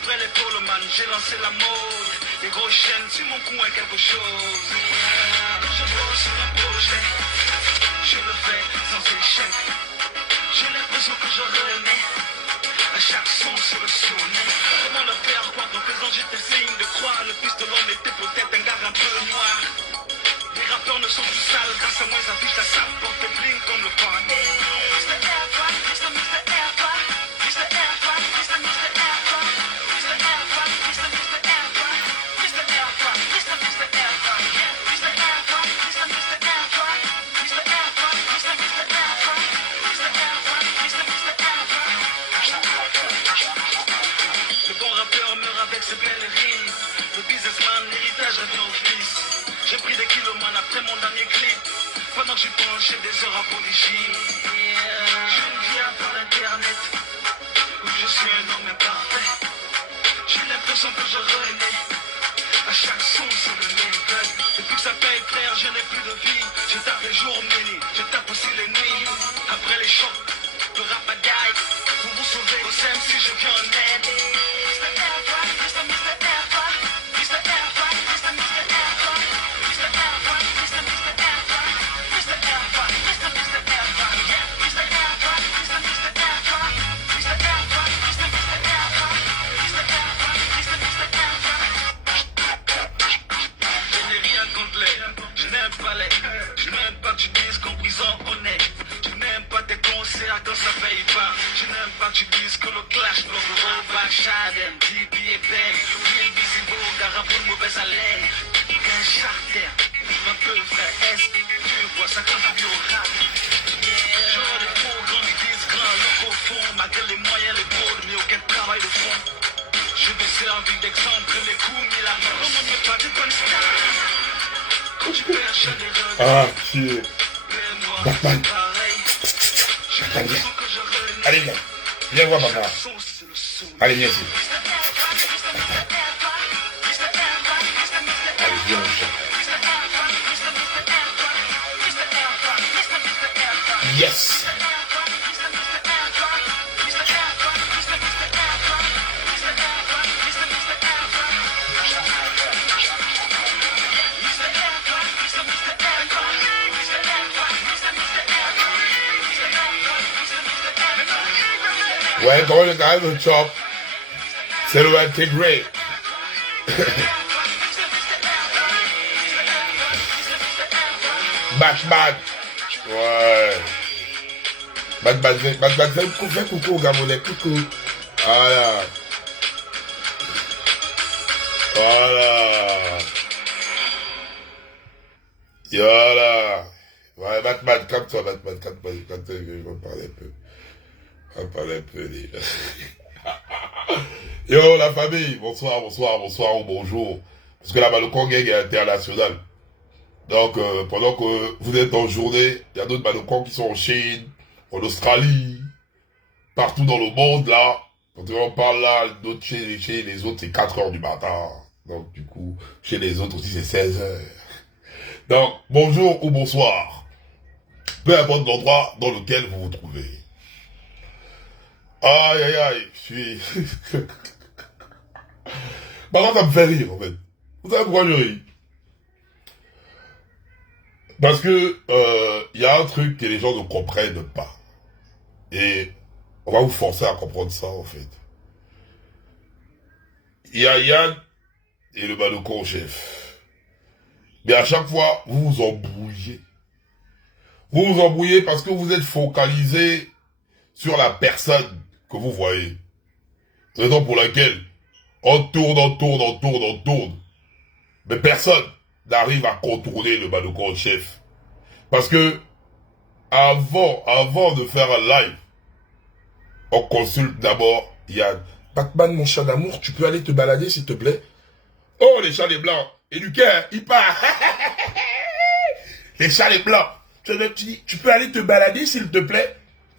après les man, j'ai lancé la mode. Les grosses chaînes sur mon cou est quelque chose. Je bosse sur un projet, je le fais sans échec. J'ai l'impression que je renais à chaque son sur le sonnet. Comment le faire quand en faisant j'étais signe de croix. Le fils de l'homme était peut-être un gars un peu noir. Les rappeurs ne sont plus sales, grâce à moi ils affichent la salle, porte bling comme le pan. Le bon rappeur meurt avec ses belles rimes. Le businessman, l'héritage revient au fils. J'ai pris des kilos, man, après mon dernier clip. Pendant que j'y pense, j'ai des heures à prodigie. Je ne viens par l'internet, où je suis un homme imparfait. J'ai l'impression que je renais à chaque son sur le même code. Depuis que ça paye frère, je n'ai plus de vie. Je tape les jours, mini, je tape aussi les nuits. Après les chocs, le rap bagaille. Pour vous sauver, au SEM si je viens en aide. Je n'aime pas que tu dises qu'en prison on est. Je n'aime pas tes concerts quand ça paye pas. Je n'aime pas que tu dises que le clash bloque le rap. Bachadem, DB et Ben, Will Bisibo, Garaboul, mauvaise haleine. Qu'un charter, un peu frère S. Tu vois ça quand tu vis au rap. Genre des programmes, ils disent grand, loco au fond. Malgré les moyens, les brodes, mais aucun travail de fond. Je vais servir d'exemple, les coups, mais la mort. Non, mais pas de bonne star. Ah, chier. Batman. Batman, viens. Allez, viens. Viens voir maman. Allez, viens ici. Allez, viens, mon chat. Yes. Ouais, comment le gars veut chop, c'est le intégré. Batman. Ouais. Batman, fais coucou, Gabonais, coucou. Voilà. Voilà. Voilà. Ouais, Batman, calme-toi, Batman, calme-toi, je vais parler un peu. On va parler un peu des... Yo, la famille, bonsoir ou bonjour. Parce que la Balocon Gang est internationale. Donc, pendant que vous êtes en journée, il y a d'autres Balocons qui sont en Chine, en Australie, partout dans le monde, là. Quand on parle là, d'autres chez les autres, c'est 4 heures du matin. Donc, du coup, chez les autres aussi, c'est 16 heures. Donc, bonjour ou bonsoir. Peu importe l'endroit dans lequel vous vous trouvez. Aïe, aïe, aïe, je suis... Par contre, ça me fait rire, en fait. Vous savez pourquoi je ris? Parce que, y a un truc que les gens ne comprennent pas. Et on va vous forcer à comprendre ça, en fait. Il y a Yann et le Balocon chef. Mais à chaque fois, vous vous embrouillez. Vous vous embrouillez parce que vous êtes focalisé sur la personne que vous voyez. Raison pour laquelle on tourne. Mais personne n'arrive à contourner le Balocon chef. Parce que avant de faire un live, on consulte d'abord Yann. Batman, mon chat d'amour, tu peux aller te balader s'il te plaît? Oh, les chats les blancs. Et Lucas, il part. Les chats les blancs. Tu peux aller te balader s'il te plaît?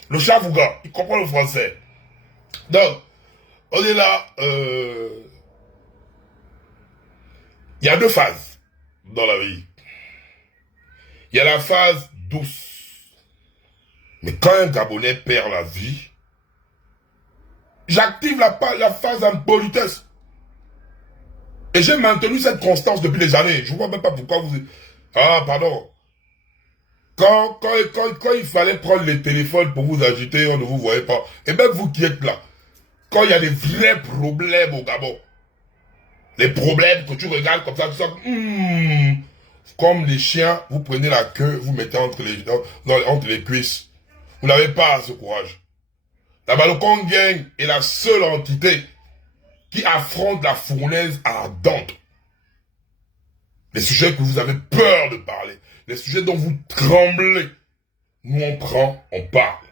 Le chat Vouga, il comprend le français. Donc, on est là. Il y a deux phases dans la vie. Il y a la phase douce. Mais quand un Gabonais perd la vie, J'active la phase impolitesse. Et j'ai maintenu cette constance depuis des années. Je ne vois même pas pourquoi vous... Ah, pardon. Quand il fallait prendre les téléphones pour vous agiter, on ne vous voyait pas. Et même vous qui êtes là, quand il y a des vrais problèmes au Gabon, les problèmes que tu regardes comme ça, tu sens, comme les chiens, vous prenez la queue, vous mettez entre les cuisses. Vous n'avez pas ce courage. La Balokong Gang est la seule entité qui affronte la fournaise ardente. Les sujets que vous avez peur de parler, les sujets dont vous tremblez, nous on prend, on parle.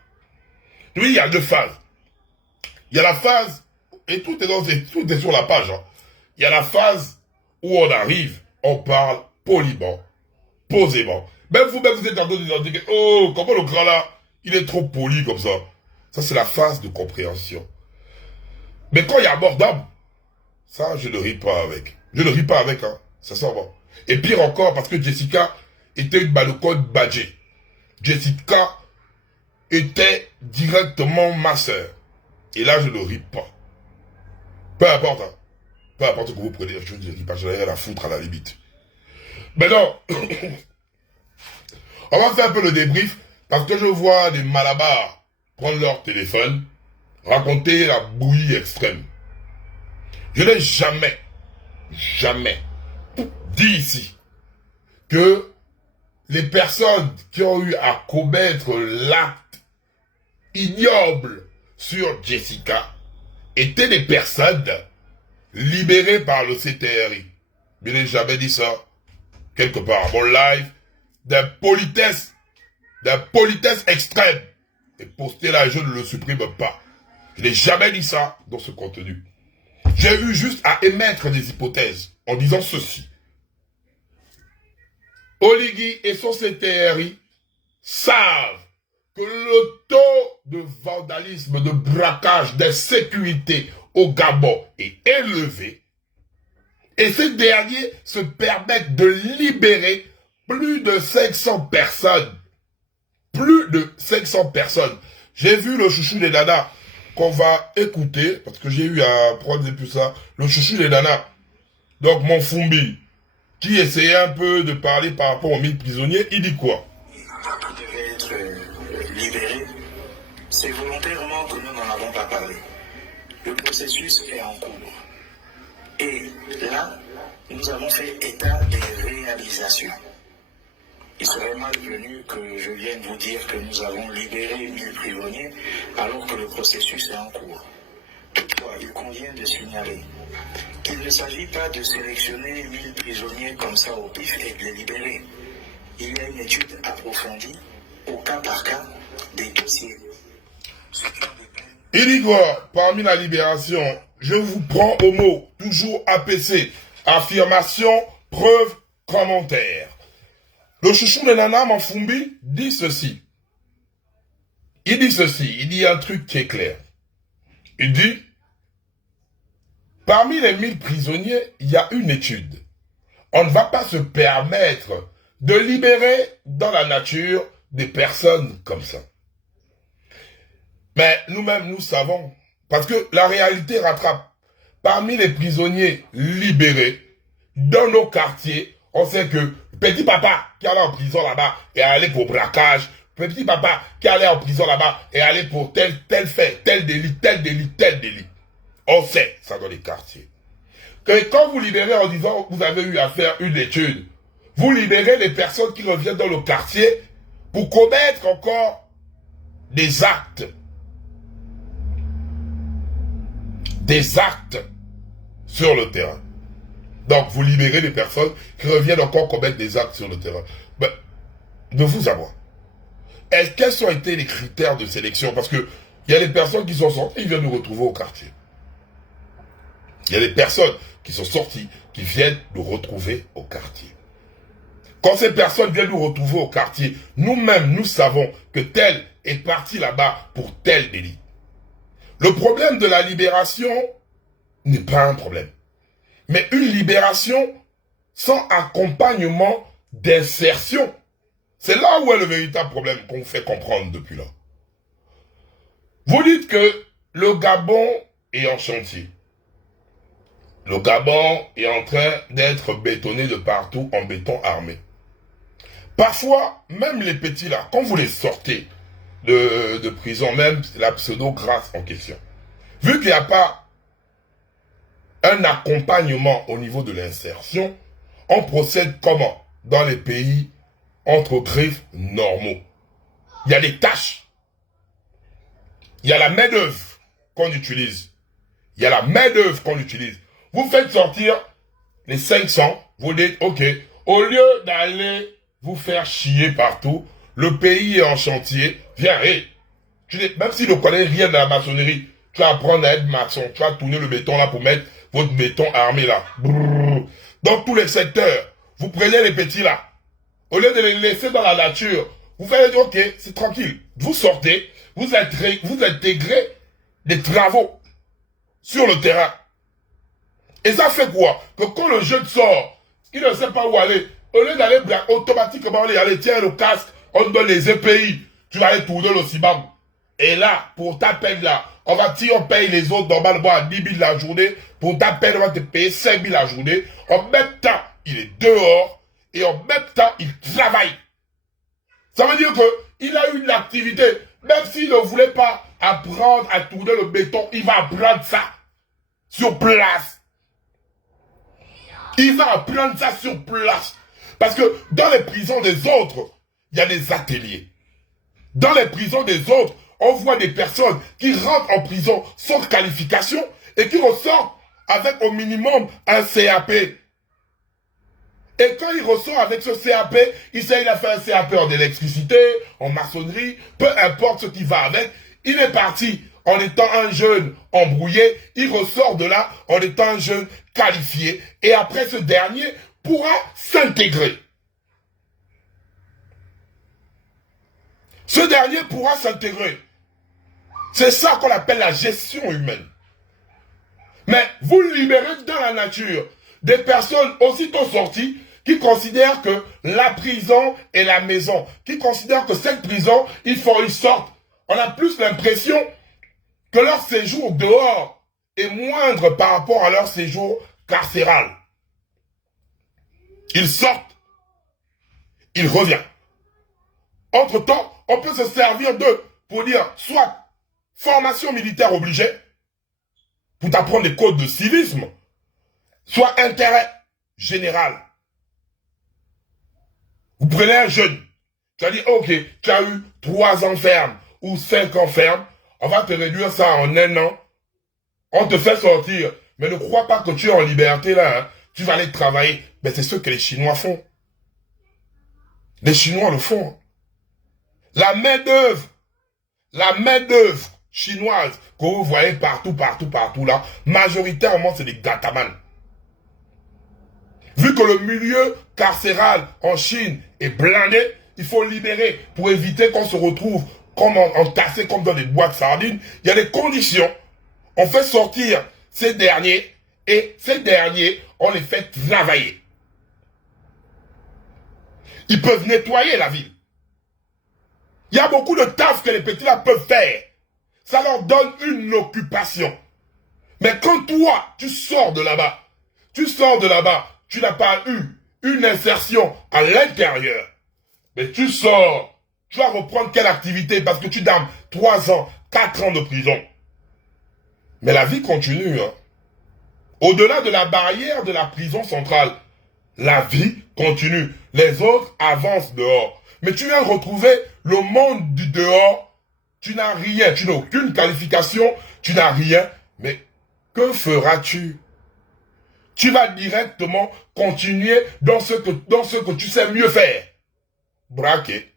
Oui, il y a deux phases. Il y a la phase, et tout est sur la page, hein. Il y a la phase où on arrive, on parle poliment, posément. Même vous êtes en train de dire, oh, comment le grand là, il est trop poli comme ça. Ça, c'est la phase de compréhension. Mais quand il y a mort d'âme, ça, je ne ris pas avec. Je ne ris pas avec, hein. Ça s'en va. Et pire encore, parce que Jessica était une Balokong badgée. Jessica était directement ma sœur. Et là, je ne ris pas. Peu importe, hein. Peu importe que vous preniez, je ne ris pas, je n'ai rien à foutre à la limite. Mais non, on va faire un peu le débrief, parce que je vois des malabars prendre leur téléphone, raconter la bouillie extrême. Je n'ai jamais dit ici que les personnes qui ont eu à commettre l'acte ignoble sur Jessica étaient des personnes libérées par le CTRI. Je n'ai jamais dit ça quelque part à mon live d'impolitesse extrême. Et poster là, je ne le supprime pas. Je n'ai jamais dit ça dans ce contenu. J'ai eu juste à émettre des hypothèses en disant ceci. Oligui et son CTRI savent que le taux de vandalisme, de braquage, d'insécurité au Gabon est élevé. Et ces derniers se permettent de libérer plus de 500 personnes. Plus de 500 personnes. J'ai vu le chouchou des nanas qu'on va écouter, parce que j'ai eu à prendre des plus ça, le chouchou des nanas. Donc mon Fumbi, qui essayait un peu de parler par rapport aux 1000 prisonniers, il dit quoi? Qui devait être libéré, c'est volontairement que nous n'en avons pas parlé. Le processus est en cours. Et là, nous avons fait état des réalisations. Il serait malvenu que je vienne vous dire que nous avons libéré 1000 prisonniers alors que le processus est en cours. Toutefois, il convient de signaler qu'il ne s'agit pas de sélectionner 1000 prisonniers comme ça au pif et de les libérer. Il y a une étude approfondie, au cas par cas, des dossiers. Il dit quoi? Parmi la libération, je vous prends au mot, toujours APC, affirmation, preuve, commentaire. Le chouchou de Nana Mafumbi dit ceci. Il dit un truc qui est clair. Il dit, parmi les 1000 prisonniers, il y a une étude. On ne va pas se permettre de libérer dans la nature des personnes comme ça. Mais nous-mêmes, nous savons, parce que la réalité rattrape. Parmi les prisonniers libérés, dans nos quartiers, on sait que petit papa qui allait en prison là-bas et allait pour braquage, petit papa qui allait en prison là-bas et allait pour tel fait, tel délit. On sait ça dans les quartiers. Que quand vous libérez en disant que vous avez eu à faire une étude, vous libérez les personnes qui reviennent dans le quartier pour commettre encore des actes. Des actes sur le terrain. Donc, vous libérez les personnes qui reviennent encore commettre des actes sur le terrain. Mais, de vous à moi, quels ont été les critères de sélection? Parce que il y a des personnes qui sont sorties, ils viennent nous retrouver au quartier. Il y a des personnes qui sont sorties, qui viennent nous retrouver au quartier. Quand ces personnes viennent nous retrouver au quartier, nous-mêmes, nous savons que tel est parti là-bas pour tel délit. Le problème de la libération n'est pas un problème. Mais une libération sans accompagnement d'insertion, c'est là où est le véritable problème qu'on fait comprendre depuis là. Vous dites que le Gabon est en chantier. Le Gabon est en train d'être bétonné de partout en béton armé. Parfois, même les petits là, quand vous les sortez de prison, même la pseudo-grâce en question, vu qu'il n'y a pas un accompagnement au niveau de l'insertion, on procède comment? Dans les pays entre griffes normaux. Il y a des tâches. Il y a la main-d'œuvre qu'on utilise. Il y a la main-d'œuvre qu'on utilise. Vous faites sortir les 500, vous dites, ok, au lieu d'aller vous faire chier partout, le pays est en chantier, viens, hé. Même si tu ne connais rien de la maçonnerie, tu vas apprendre à être maçon, tu vas tourner le béton là pour mettre votre béton armé là. Brrr. Dans tous les secteurs, vous prenez les petits là. Au lieu de les laisser dans la nature, vous faites, ok, c'est tranquille. Vous sortez, vous intégrez des travaux sur le terrain. Et ça fait quoi? Que quand le jeune sort, il ne sait pas où aller, au lieu d'aller automatiquement aller, tiens le casque, on te donne les EPI, tu vas aller tourner le cibam. Et là, pour ta peine là, on paye les autres normalement à 10 000 la journée, pour ta peine on va te payer 5 000 la journée. En même temps, il est dehors, et en même temps, il travaille. Ça veut dire qu'il a une activité, même s'il ne voulait pas apprendre à tourner le béton, il va apprendre ça sur place. Il va apprendre ça sur place. Parce que dans les prisons des autres, il y a des ateliers. Dans les prisons des autres, on voit des personnes qui rentrent en prison sans qualification et qui ressortent avec au minimum un CAP. Et quand il ressort avec ce CAP, il sait qu'il a fait un CAP en électricité, en maçonnerie, peu importe ce qui va avec. Il est parti en étant un jeune embrouillé, il ressort de là en étant un jeune qualifié. Et après, ce dernier pourra s'intégrer. Ce dernier pourra s'intégrer. C'est ça qu'on appelle la gestion humaine. Mais vous libérez dans la nature des personnes aussitôt sorties qui considèrent que la prison est la maison, qui considèrent que cette prison, ils sortent. On a plus l'impression que leur séjour dehors est moindre par rapport à leur séjour carcéral. Ils sortent, ils reviennent. Entre-temps, on peut se servir d'eux pour dire soit formation militaire obligée, pour t'apprendre les codes de civisme, soit intérêt général. Vous prenez un jeune, tu as dit, ok, tu as eu 3 ans ferme ou 5 ans ferme, on va te réduire ça en 1 an, on te fait sortir, mais ne crois pas que tu es en liberté là, hein. Tu vas aller travailler. Mais c'est ce que les Chinois font. Les Chinois le font. La main-d'œuvre chinoise que vous voyez partout là, majoritairement c'est des gatamans. Vu que le milieu carcéral en Chine est blindé, il faut libérer pour éviter qu'on se retrouve comme entassé comme dans des boîtes sardines. Il y a des conditions. On fait sortir ces derniers et ces derniers, on les fait travailler. Ils peuvent nettoyer la ville. Il y a beaucoup de taf que les petits là peuvent faire. Ça leur donne une occupation. Mais quand toi, tu sors de là-bas, tu n'as pas eu une insertion à l'intérieur. Mais tu sors, tu vas reprendre quelle activité parce que tu dames 3 ans, 4 ans de prison. Mais la vie continue. Hein. Au-delà de la barrière de la prison centrale, la vie continue. Les autres avancent dehors. Mais tu viens retrouver le monde du dehors. Tu n'as rien, tu n'as aucune qualification, tu n'as rien. Mais que feras-tu? Tu vas directement continuer dans ce que tu sais mieux faire. Braquer,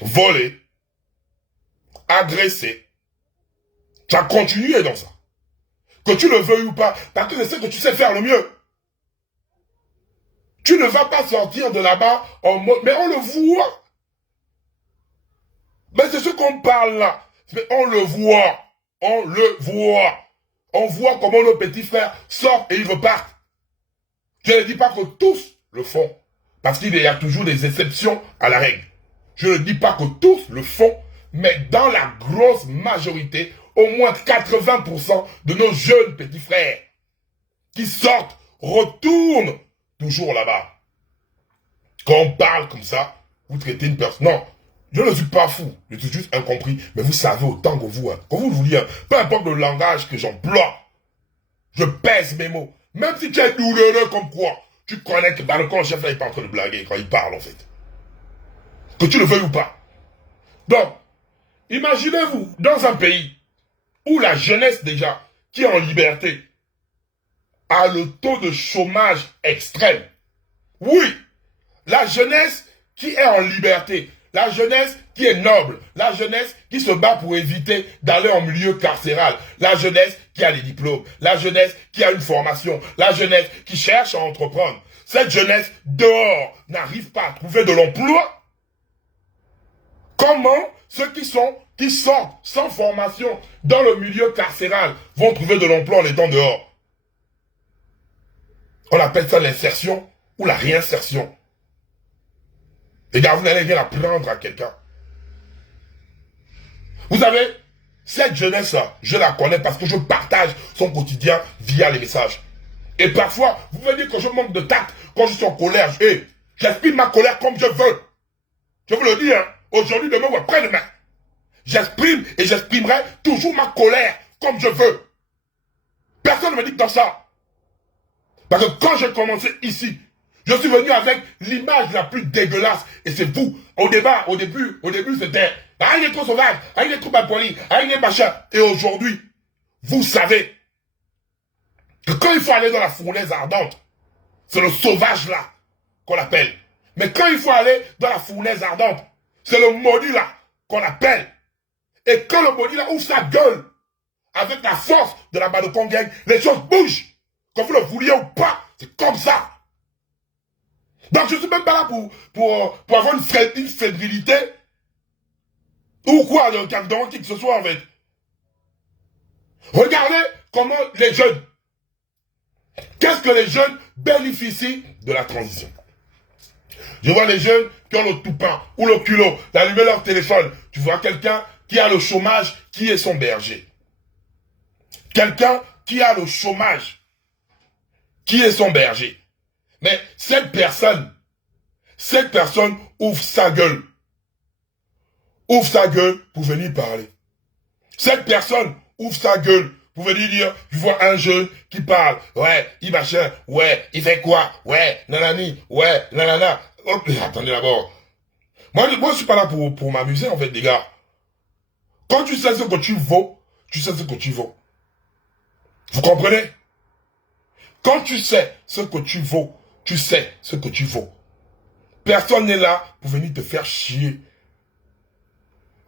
voler, agresser. Tu vas continuer dans ça. Que tu le veuilles ou pas, parce que c'est ce que tu sais faire le mieux. Tu ne vas pas sortir de là-bas en mode... Mais on le voit. Mais c'est ce qu'on parle là. Mais on le voit. On le voit. On voit comment nos petits frères sortent et ils repartent. Je ne dis pas que tous le font. Parce qu'il y a toujours des exceptions à la règle. Je ne dis pas que tous le font. Mais dans la grosse majorité, au moins 80% de nos jeunes petits frères qui sortent, retournent toujours là-bas. Quand on parle comme ça, vous traitez une personne... Non, je ne suis pas fou, je suis juste incompris. Mais vous savez autant que vous. Hein. Quand vous vous dites, peu importe le langage que j'emploie, je pèse mes mots. Même si tu es douloureux comme quoi, tu connais que dans le camp, le chef là, il n'est pas en train de blaguer quand il parle en fait. Que tu le veuilles ou pas. Donc, imaginez-vous dans un pays où la jeunesse déjà, qui est en liberté, a le taux de chômage extrême. Oui, la jeunesse qui est en liberté, la jeunesse qui est noble, la jeunesse qui se bat pour éviter d'aller en milieu carcéral, la jeunesse qui a les diplômes, la jeunesse qui a une formation, la jeunesse qui cherche à entreprendre. Cette jeunesse dehors n'arrive pas à trouver de l'emploi. Comment ceux qui sortent sans formation dans le milieu carcéral vont trouver de l'emploi en étant dehors? On appelle ça l'insertion ou la réinsertion. Les gars, vous n'allez rien apprendre à quelqu'un. Vous savez, cette jeunesse-là, je la connais parce que je partage son quotidien via les messages. Et parfois, vous pouvez dire que je manque de tact quand je suis en colère. J'exprime ma colère comme je veux. Je vous le dis, hein. Aujourd'hui, demain ou après-demain. J'exprime et j'exprimerai toujours ma colère comme je veux. Personne ne me dit que dans ça. Parce que quand j'ai commencé ici, je suis venu avec l'image la plus dégueulasse. Et c'est vous. Au début, c'était « Ah, il est trop sauvage. Ah, il est trop impoli. Ah, il est machin. » Et aujourd'hui, vous savez que quand il faut aller dans la fournaise ardente, c'est le sauvage là qu'on appelle. Mais quand il faut aller dans la fournaise ardente, c'est le maudit là qu'on appelle. Et quand le maudit là ouvre sa gueule, avec la force de la Baloukong Gang, les choses bougent. Que vous le vouliez ou pas, c'est comme ça. Donc je ne suis même pas là pour avoir une fébrilité ou quoi, dans qui que ce soit en fait. Regardez comment les jeunes, qu'est-ce que les jeunes bénéficient de la transition. Je vois les jeunes qui ont le toupin ou le culot d'allumer leur téléphone. Tu vois quelqu'un qui a le chômage, qui est son berger. Quelqu'un qui a le chômage, qui est son berger. Mais cette personne ouvre sa gueule. Ouvre sa gueule pour venir parler. Cette personne ouvre sa gueule pour venir dire, je vois un jeune qui parle, ouais, il machin, ouais, il fait quoi, ouais, nanani, ouais, nanana. Oh, attendez d'abord. Moi, je suis pas là pour m'amuser, en fait, les gars. Quand tu sais ce que tu vaux, tu sais ce que tu vaux. Vous comprenez? Quand tu sais ce que tu vaux, tu sais ce que tu vaux. Personne n'est là pour venir te faire chier.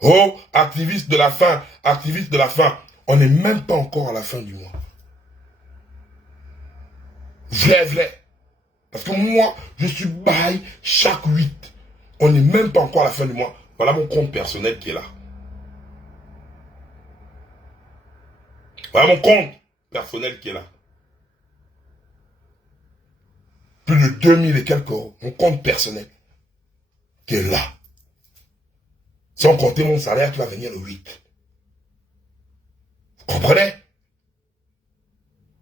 Oh, activiste de la faim, activiste de la faim. On n'est même pas encore à la fin du mois. Vrai. Parce que moi, je suis bail chaque 8. On n'est même pas encore à la fin du mois. Voilà mon compte personnel qui est là. Voilà mon compte personnel qui est là. Plus de 2000 et quelques euros. Mon compte personnel qui est là. Sans compter mon salaire qui va venir le 8. Vous comprenez?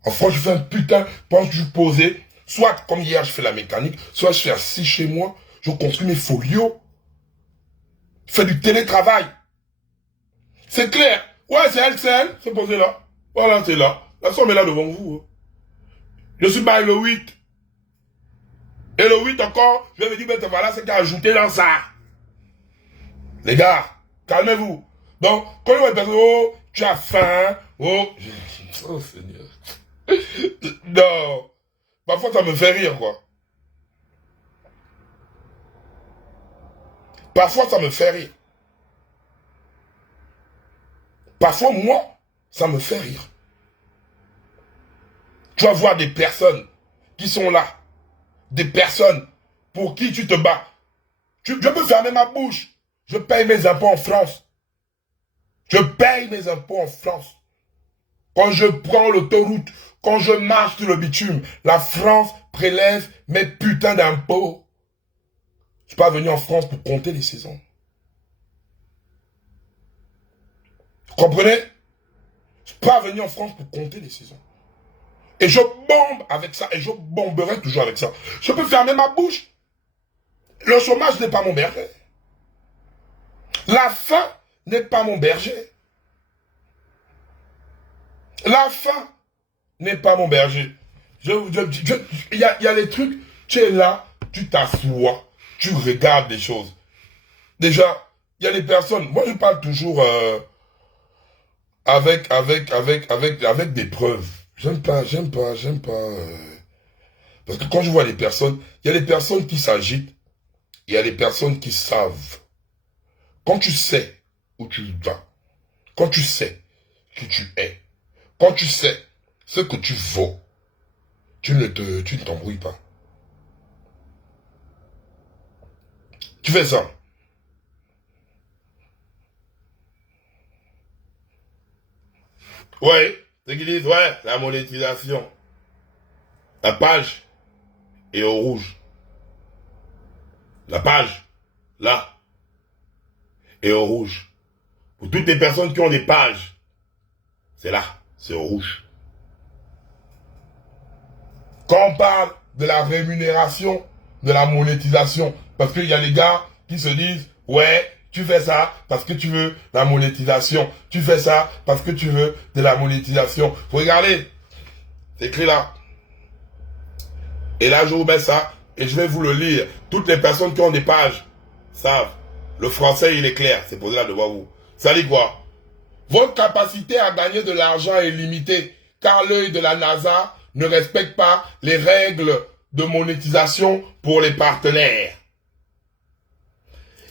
En France, je fais un putain, pendant que je suis posé, soit comme hier, je fais la mécanique, soit je fais assis chez moi, je construis mes folios, je fais du télétravail. C'est clair. Ouais, c'est elle, c'est posé là. Voilà, c'est là. La somme est là devant vous. Je suis bail le 8. Et le 8 encore, je vais me dire, ben voilà, c'est qu'à ajouter dans ça. Les gars, calmez-vous. Donc, quand on va dire, oh, tu as faim, oh, oh Seigneur. Non. Parfois, ça me fait rire, quoi. Parfois, ça me fait rire. Parfois, moi, ça me fait rire. Tu vas voir des personnes qui sont là. Des personnes pour qui tu te bats. Je peux fermer ma bouche. Je paye mes impôts en France. Je paye mes impôts en France. Quand je prends l'autoroute, quand je marche sur le bitume, la France prélève mes putains d'impôts. Je ne suis pas venu en France pour compter les saisons. Vous comprenez? Je suis pas venu en France pour compter les saisons. Et je bombe avec ça, et je bomberai toujours avec ça. Je peux fermer ma bouche. Le chômage n'est pas mon berger. La faim n'est pas mon berger. La faim n'est pas mon berger. Il y a les trucs, tu es là, tu t'assois, tu regardes des choses. Déjà, il y a des personnes, moi je parle toujours avec des preuves. J'aime pas. Parce que quand je vois les personnes, il y a des personnes qui s'agitent, il y a des personnes qui savent. Quand tu sais où tu vas, quand tu sais qui tu es, quand tu sais ce que tu vaux, tu ne t'embrouilles pas. Tu fais ça. Ouais, c'est qu'ils disent, ouais, la monétisation. La page est au rouge. La page, là, est au rouge. Pour toutes les personnes qui ont des pages, c'est là, c'est au rouge. Quand on parle de la rémunération, de la monétisation, parce qu'il y a des gars qui se disent, ouais, tu fais ça parce que tu veux la monétisation. Tu fais ça parce que tu veux de la monétisation. Regardez, c'est écrit là. Et là, je vous mets ça et je vais vous le lire. Toutes les personnes qui ont des pages savent. Le français, il est clair. C'est posé là devant vous. Ça dit quoi? Votre capacité à gagner de l'argent est limitée, car l'œil de la NASA ne respecte pas les règles de monétisation pour les partenaires.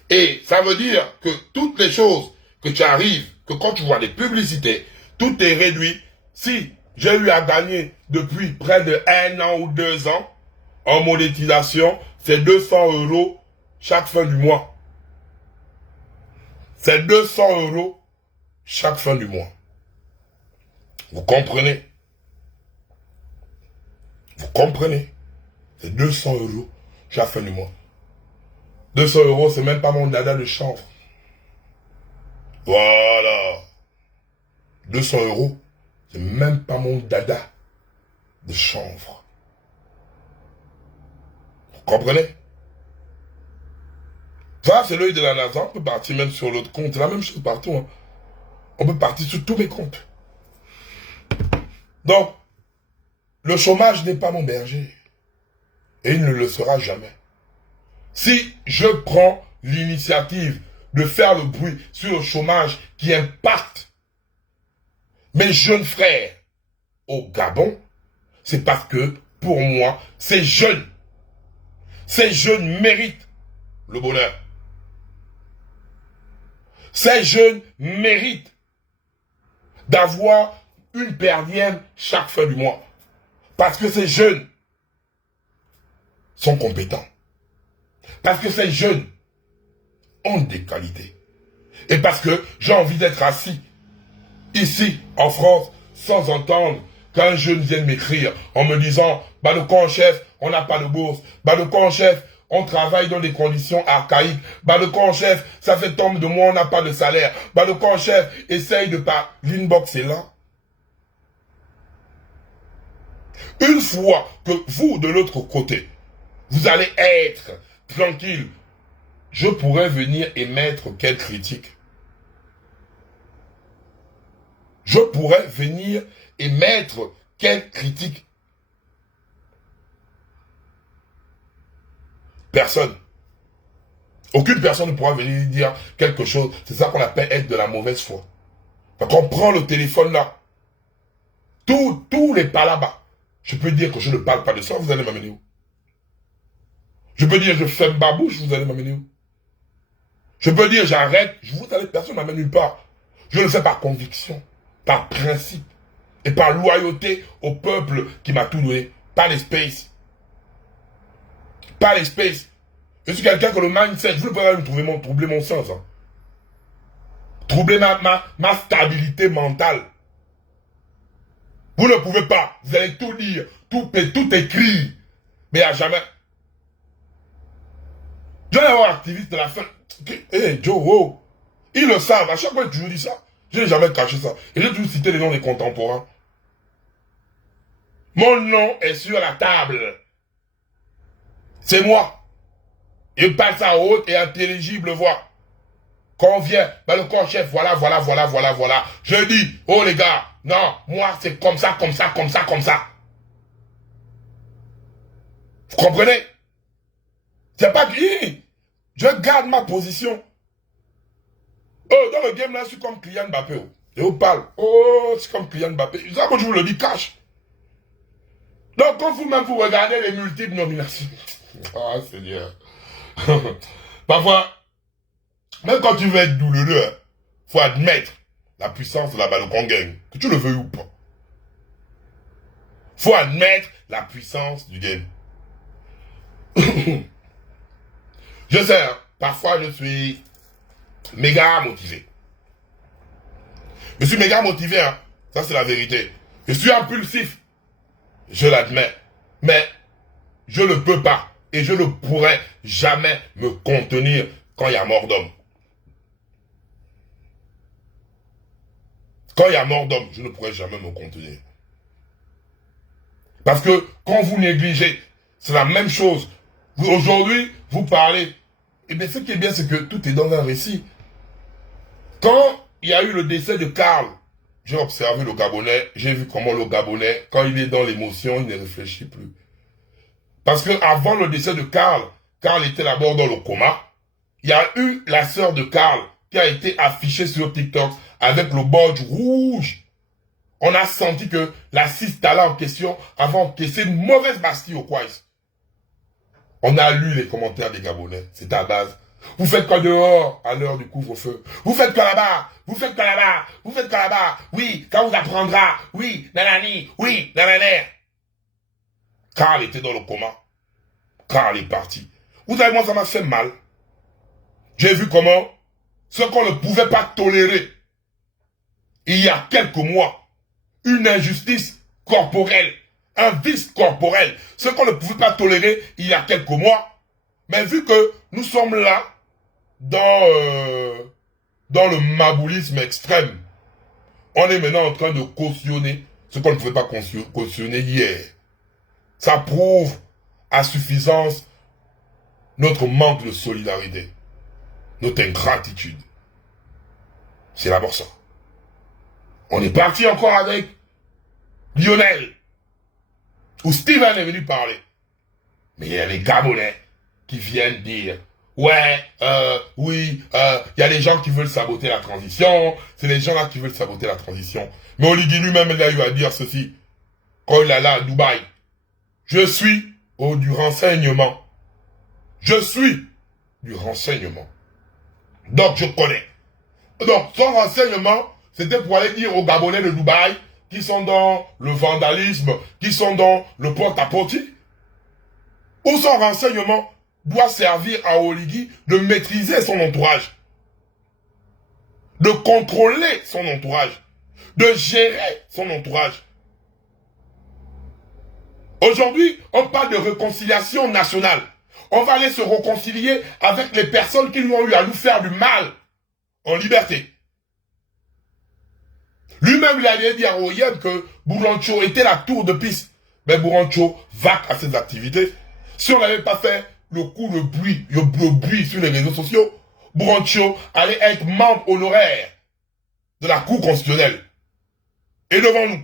Et ça veut dire que toutes les choses que tu arrives, que quand tu vois des publicités, tout est réduit. Si j'ai eu à gagner depuis près de 1 an ou 2 ans en monétisation, c'est 200 € chaque fin du mois. C'est 200 € chaque fin du mois. Vous comprenez? Vous comprenez? C'est 200 € chaque fin du mois. 200 €, c'est même pas mon dada de chanvre. Voilà. 200 €, c'est même pas mon dada de chanvre. Vous comprenez? Ça, c'est l'œil de la NASA. On peut partir même sur l'autre compte. C'est la même chose partout. Hein. On peut partir sur tous mes comptes. Donc, le chômage n'est pas mon berger. Et il ne le sera jamais. Si je prends l'initiative de faire le bruit sur le chômage qui impacte mes jeunes frères au Gabon, c'est parce que, pour moi, ces jeunes méritent le bonheur. Ces jeunes méritent d'avoir une perdième chaque fin du mois. Parce que ces jeunes sont compétents. Parce que ces jeunes ont des qualités. Et parce que j'ai envie d'être assis, ici, en France, sans entendre qu'un jeune vienne m'écrire en me disant « Bah, le camp chef, on n'a pas de bourse. Bah, le camp chef, on travaille dans des conditions archaïques. Bah, le camp chef, ça fait tant de mois, on n'a pas de salaire. Bah, le camp chef, essaye de pas... » L'inbox est là. Une fois que vous, de l'autre côté, vous allez être tranquille, je pourrais venir émettre quelques critiques. Je pourrais venir émettre quelques critiques. Personne. Aucune personne ne pourra venir dire quelque chose. C'est ça qu'on appelle être de la mauvaise foi. Donc on prend le téléphone là. Tous les pas là-bas. Je peux dire que je ne parle pas de ça, vous allez m'amener où? Je peux dire je ferme ma bouche, vous allez m'amener où? Je peux dire j'arrête, vous allez, personne ne m'amène nulle part. Je le fais par conviction, par principe, et par loyauté au peuple qui m'a tout donné. Pas l'espace. Pas l'espace. Je suis quelqu'un que le mindset, je ne peux pas troubler mon sens. Hein. Troubler ma stabilité mentale. Vous ne pouvez pas. Vous allez tout dire, tout écrire. Mais à jamais. Je vais avoir activiste de la fin. Hey, Joe, oh. Ils le savent. À chaque fois que je vous dis ça, Je n'ai jamais caché ça. Et j'ai toujours cité les noms des contemporains. Mon nom est sur la table. C'est moi. Il passe à haute et intelligible voix. Quand on vient, le corps chef, voilà. Je dis, oh les gars, non, moi c'est comme ça. Vous comprenez? C'est pas que je garde ma position. Oh, dans le game là, je suis comme Kylian Mbappé. Je vous parle. Oh, c'est comme Kylian Mbappé. Ça, quand je vous le dis, cash. Donc, quand vous-même vous regardez les multiples nominations. Ah, Seigneur. Parfois, même quand tu veux être douloureux, faut admettre la puissance de la balle qu'on gagne. Que tu le veuilles ou pas. Faut admettre la puissance du game. Je sais, hein, parfois je suis méga motivé. Je suis méga motivé, hein. Ça c'est la vérité. Je suis impulsif. Je l'admets. Mais je ne peux pas et je ne pourrai jamais me contenir quand il y a mort d'homme. Quand il y a mort d'homme, je ne pourrai jamais me contenir. Parce que quand vous négligez, c'est la même chose. Aujourd'hui, vous parlez. Et bien ce qui est bien, c'est que tout est dans un récit. Quand il y a eu le décès de Karl, j'ai observé le Gabonais, j'ai vu comment le Gabonais, quand il est dans l'émotion, il ne réfléchit plus. Parce que avant le décès de Karl était d'abord dans le coma. Il y a eu la sœur de Karl qui a été affichée sur TikTok avec le badge rouge. On a senti que la Sistala en question avait encaissé une mauvaise bastille au Kwais. On a lu les commentaires des Gabonais. C'est à base. Vous faites quoi dehors à l'heure du couvre-feu? Vous faites quoi là-bas? Vous faites quoi là-bas? Vous faites quoi là-bas? Oui, quand vous apprendra. Oui, nanani. Oui, nanana. Karl était dans le coma. Karl est parti. Vous savez, moi, ça m'a fait mal. J'ai vu comment ce qu'on ne pouvait pas tolérer il y a quelques mois, une injustice corporelle, un vice corporel, ce qu'on ne pouvait pas tolérer il y a quelques mois, mais vu que nous sommes là, dans le maboulisme extrême, on est maintenant en train de cautionner ce qu'on ne pouvait pas cautionner hier. Ça prouve à suffisance notre manque de solidarité, notre ingratitude. C'est d'abord ça. On est parti encore avec Lionel, où Steven est venu parler. Mais il y a les Gabonais qui viennent dire, ouais, oui, il y a des gens qui veulent saboter la transition, c'est les gens-là qui veulent saboter la transition. Mais Oligui lui-même, il a eu à dire ceci, quand il est là à Dubaï. Je suis du renseignement. Je suis du renseignement. Donc je connais. Donc son renseignement, c'était pour aller dire aux Gabonais de Dubaï qui sont dans le vandalisme, qui sont dans le porte-à-porte, où son renseignement doit servir à Oligui de maîtriser son entourage, de contrôler son entourage, de gérer son entourage. Aujourd'hui, on parle de réconciliation nationale. On va aller se réconcilier avec les personnes qui nous ont eu à nous faire du mal en liberté. Lui-même, il allait dire à Oyem que Bourancho était la tour de piste. Mais Bourancho va à ses activités. Si on n'avait pas fait le bruit sur les réseaux sociaux, Bourancho allait être membre honoraire de la Cour constitutionnelle. Et devant nous,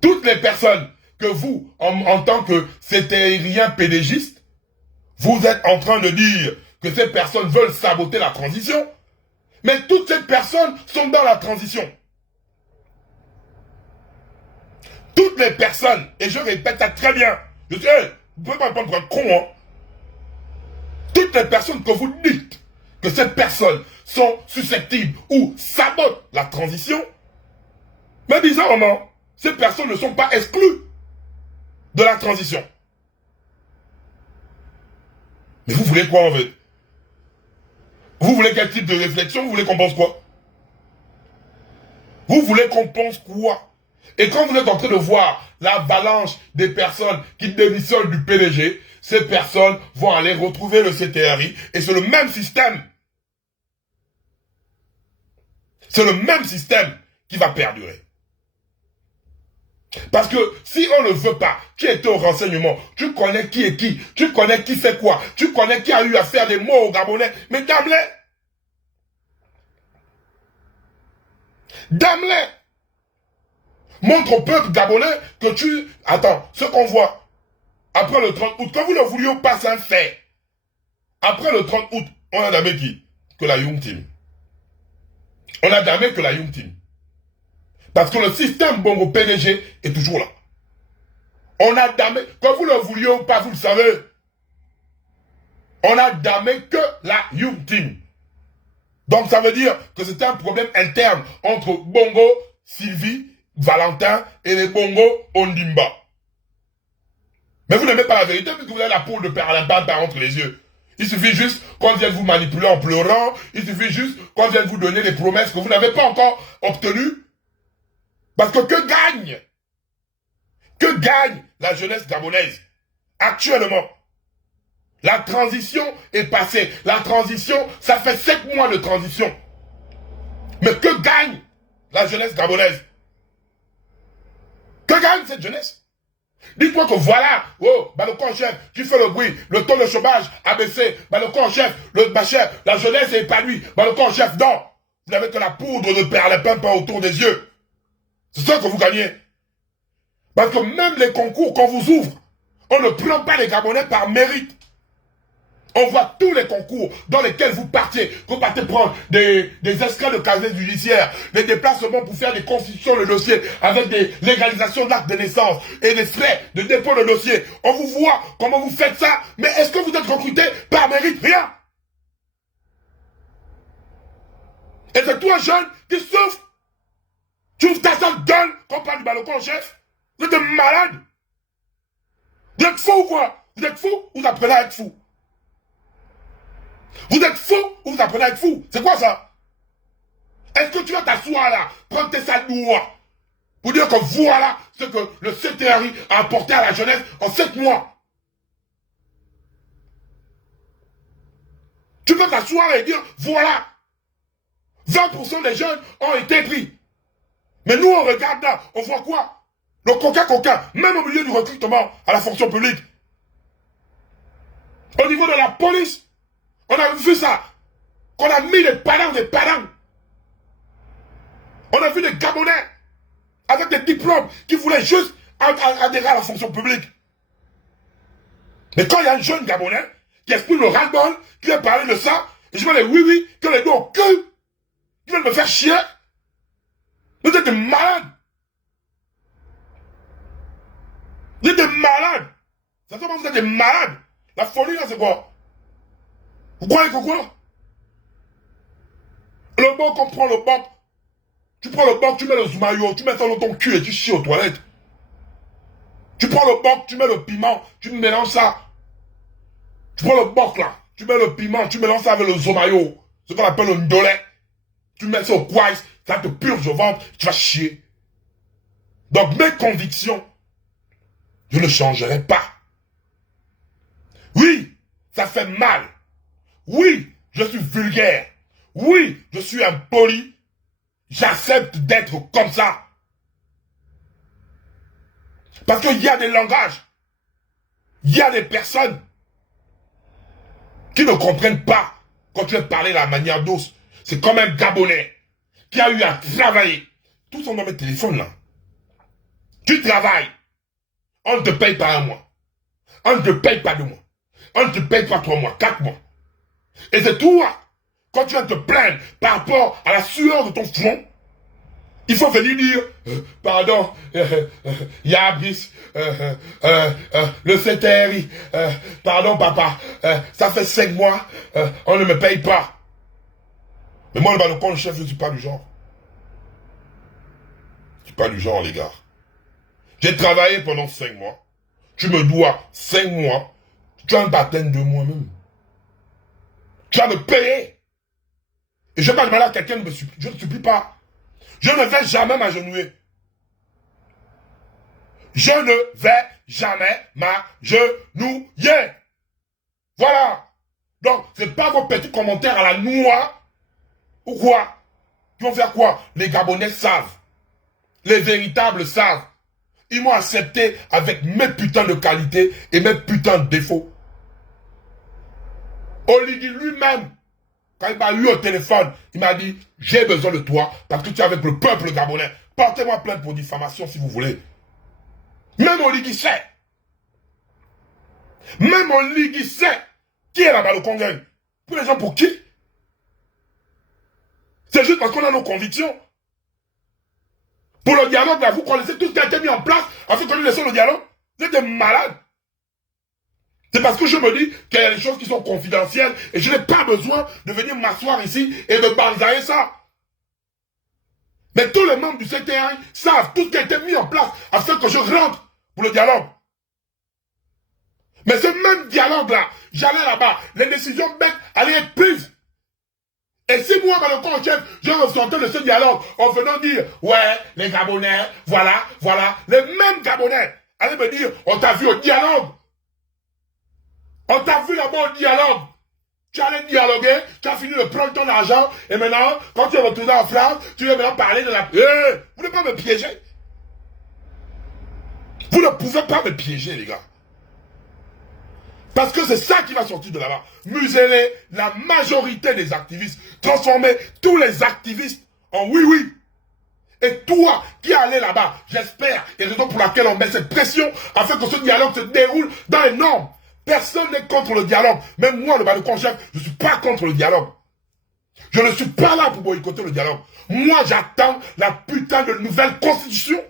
toutes les personnes que vous, en tant que rien pédégiste, vous êtes en train de dire que ces personnes veulent saboter la transition, mais toutes ces personnes sont dans la transition. Toutes les personnes, et je répète ça très bien, vous ne pouvez pas me prendre pour un con, hein. Toutes les personnes que vous dites que ces personnes sont susceptibles ou sabotent la transition, mais bizarrement, ces personnes ne sont pas exclues de la transition. Mais vous voulez quoi en fait? Vous voulez quel type de réflexion? Vous voulez qu'on pense quoi? Vous voulez qu'on pense quoi? Et quand vous êtes en train de voir l'avalanche des personnes qui démissionnent du PDG, ces personnes vont aller retrouver le CTRI et c'est le même système. C'est le même système qui va perdurer. Parce que si on ne veut pas, tu étais au renseignement, tu connais qui est qui, tu connais qui fait quoi, tu connais qui a eu à faire des mots aux Gabonais, mais dame-les. Dame-les. Montre au peuple gabonais que tu... Attends, ce qu'on voit, après le 30 août, quand vous ne vouliez pas, c'est un fait. Après le 30 août, on a damé qui? Que la Young Team. On a damé que la Young Team. Parce que le système Bongo PDG est toujours là. On a damé, quand vous le vouliez ou pas, vous le savez. On a damé que la Young Team. Donc ça veut dire que c'était un problème interne entre Bongo, Sylvie, Valentin et les Bongo Ondimba. Mais vous n'aimez pas la vérité puisque vous avez la poule de perlimpinpin entre les yeux. Il suffit juste qu'on vienne vous manipuler en pleurant. Il suffit juste qu'on vienne vous donner des promesses que vous n'avez pas encore obtenues. Parce que gagne la jeunesse gabonaise actuellement? La transition est passée. La transition, ça fait 7 mois de transition. Mais que gagne la jeunesse gabonaise? Que gagne cette jeunesse? Dites-moi que voilà, oh, Baloko en chef, tu fais le bruit, le taux de chômage a baissé, Baloko en chef, la jeunesse est épanouie, Baloko en chef, non. Vous n'avez que la poudre de perlimpinpin autour des yeux. C'est ça que vous gagnez. Parce que même les concours qu'on vous ouvre, on ne prend pas les Gabonais par mérite. On voit tous les concours dans lesquels vous partez prendre des extraits de casier judiciaire, des déplacements pour faire des constitutions de dossier avec des légalisations d'actes de naissance et des frais de dépôt de dossier. On vous voit comment vous faites ça, mais est-ce que vous êtes recruté par mérite? Rien. Et c'est toi, jeune, qui souffre. Tu ouvres ta seule gueule quand on parle du Baloko en chef. Vous êtes malade. Vous êtes fou ou quoi? Vous êtes fou ou vous apprenez à être fou? Vous êtes fou ou vous apprenez à être fou? C'est quoi ça? Est-ce que tu vas t'asseoir là, prendre tes sales doigts, pour dire que voilà ce que le CTRI a apporté à la jeunesse en 7 mois? Tu peux t'asseoir et dire, voilà, 20% des jeunes ont été pris. Mais nous, on regarde là, on voit quoi? Le coca, même au milieu du recrutement à la fonction publique. Au niveau de la police, on a vu ça. Qu'on a mis des parents. On a vu des Gabonais avec des diplômes qui voulaient juste adhérer à la fonction publique. Mais quand il y a un jeune Gabonais qui exprime le ras-le-bol, qui vient parler de ça, et je vais les oui, que les deux au cul, qui veulent me faire chier. Vous êtes des malades. Vous êtes des malades. Ça se vous êtes des malades. La folie là, c'est quoi? Vous croyez que quoi? Le banc, on prend le banc. Tu prends le banc, tu mets le zoumayo, tu mets ça dans ton cul et tu chies aux toilettes. Tu prends le banc, tu mets le piment, tu mélanges ça. Tu prends le banc là, tu mets le piment, tu mélanges ça avec le zoumayo. Ce qu'on appelle le ndolé. Tu mets ça au quaïs, ça te purge au ventre, tu vas chier. Donc mes convictions, je ne changerai pas. Oui, ça fait mal. Oui, je suis vulgaire. Oui, je suis impoli. J'accepte d'être comme ça. Parce qu'il y a des langages. Il y a des personnes qui ne comprennent pas quand tu veux parler de la manière douce. C'est comme un Gabonais qui a eu à travailler. Tous sont dans mes téléphones là. Tu travailles. On ne te paye pas 1 mois. On ne te paye pas 2 mois. On ne te paye pas 3 mois, 4 mois. Et c'est toi, quand tu vas te plaindre par rapport à la sueur de ton front, il faut venir dire, pardon, Yabris, le CTRI, pardon papa, ça fait 5 mois, on ne me paye pas. Mais moi, le chef, je ne suis pas du genre. Je ne suis pas du genre, les gars. J'ai travaillé pendant 5 mois. Tu me dois 5 mois. Tu as un baptême de moi-même. Tu vas me payer. Et je ne vais pas demander à quelqu'un de me supplier. Je ne supplie pas. Je ne vais jamais m'agenouiller. Je ne vais jamais m'agenouiller. Voilà. Donc, ce n'est pas vos petits commentaires à la noix ou quoi Ils vont faire quoi? Les Gabonais savent. Les véritables savent. Ils m'ont accepté avec mes putains de qualités et mes putains de défauts. Oligui lui-même, quand il m'a eu au téléphone, il m'a dit, j'ai besoin de toi parce que tu es avec le peuple gabonais. Portez-moi plainte pour diffamation si vous voulez. Même Oligui sait. Même Oligui sait qui est là-bas le Congo. Pour les gens pour qui? C'est juste parce qu'on a nos convictions. Pour le dialogue, là, vous connaissez tout ce qui a été mis en place afin que nous laissions le dialogue. Vous êtes des malades. C'est parce que je me dis qu'il y a des choses qui sont confidentielles et je n'ai pas besoin de venir m'asseoir ici et de banzailler ça. Mais tous les membres du CTI savent tout ce qui a été mis en place afin que je rentre pour le dialogue. Mais ce même dialogue-là, j'allais là-bas, les décisions bêtes allaient être prises. Et si moi, dans le chef, je ressortais de ce dialogue en venant dire, ouais, les Gabonais, voilà, les mêmes Gabonais allaient me dire, on t'a vu au dialogue. On t'a vu là-bas au dialogue. Tu allais dialoguer, tu as fini de prendre ton argent, et maintenant, quand tu es retourné en France, tu viens maintenant parler de la... vous ne pouvez pas me piéger. Vous ne pouvez pas me piéger, les gars. Parce que c'est ça qui va sortir de là-bas. Museler la majorité des activistes. Transformer tous les activistes en oui-oui. Et toi qui allais là-bas, j'espère, et raison pour laquelle on met cette pression afin que ce dialogue se déroule dans les normes. Personne n'est contre le dialogue. Même moi, le Balocon chef, je ne suis pas contre le dialogue. Je ne suis pas là pour boycotter le dialogue. Moi, j'attends la putain de nouvelle constitution.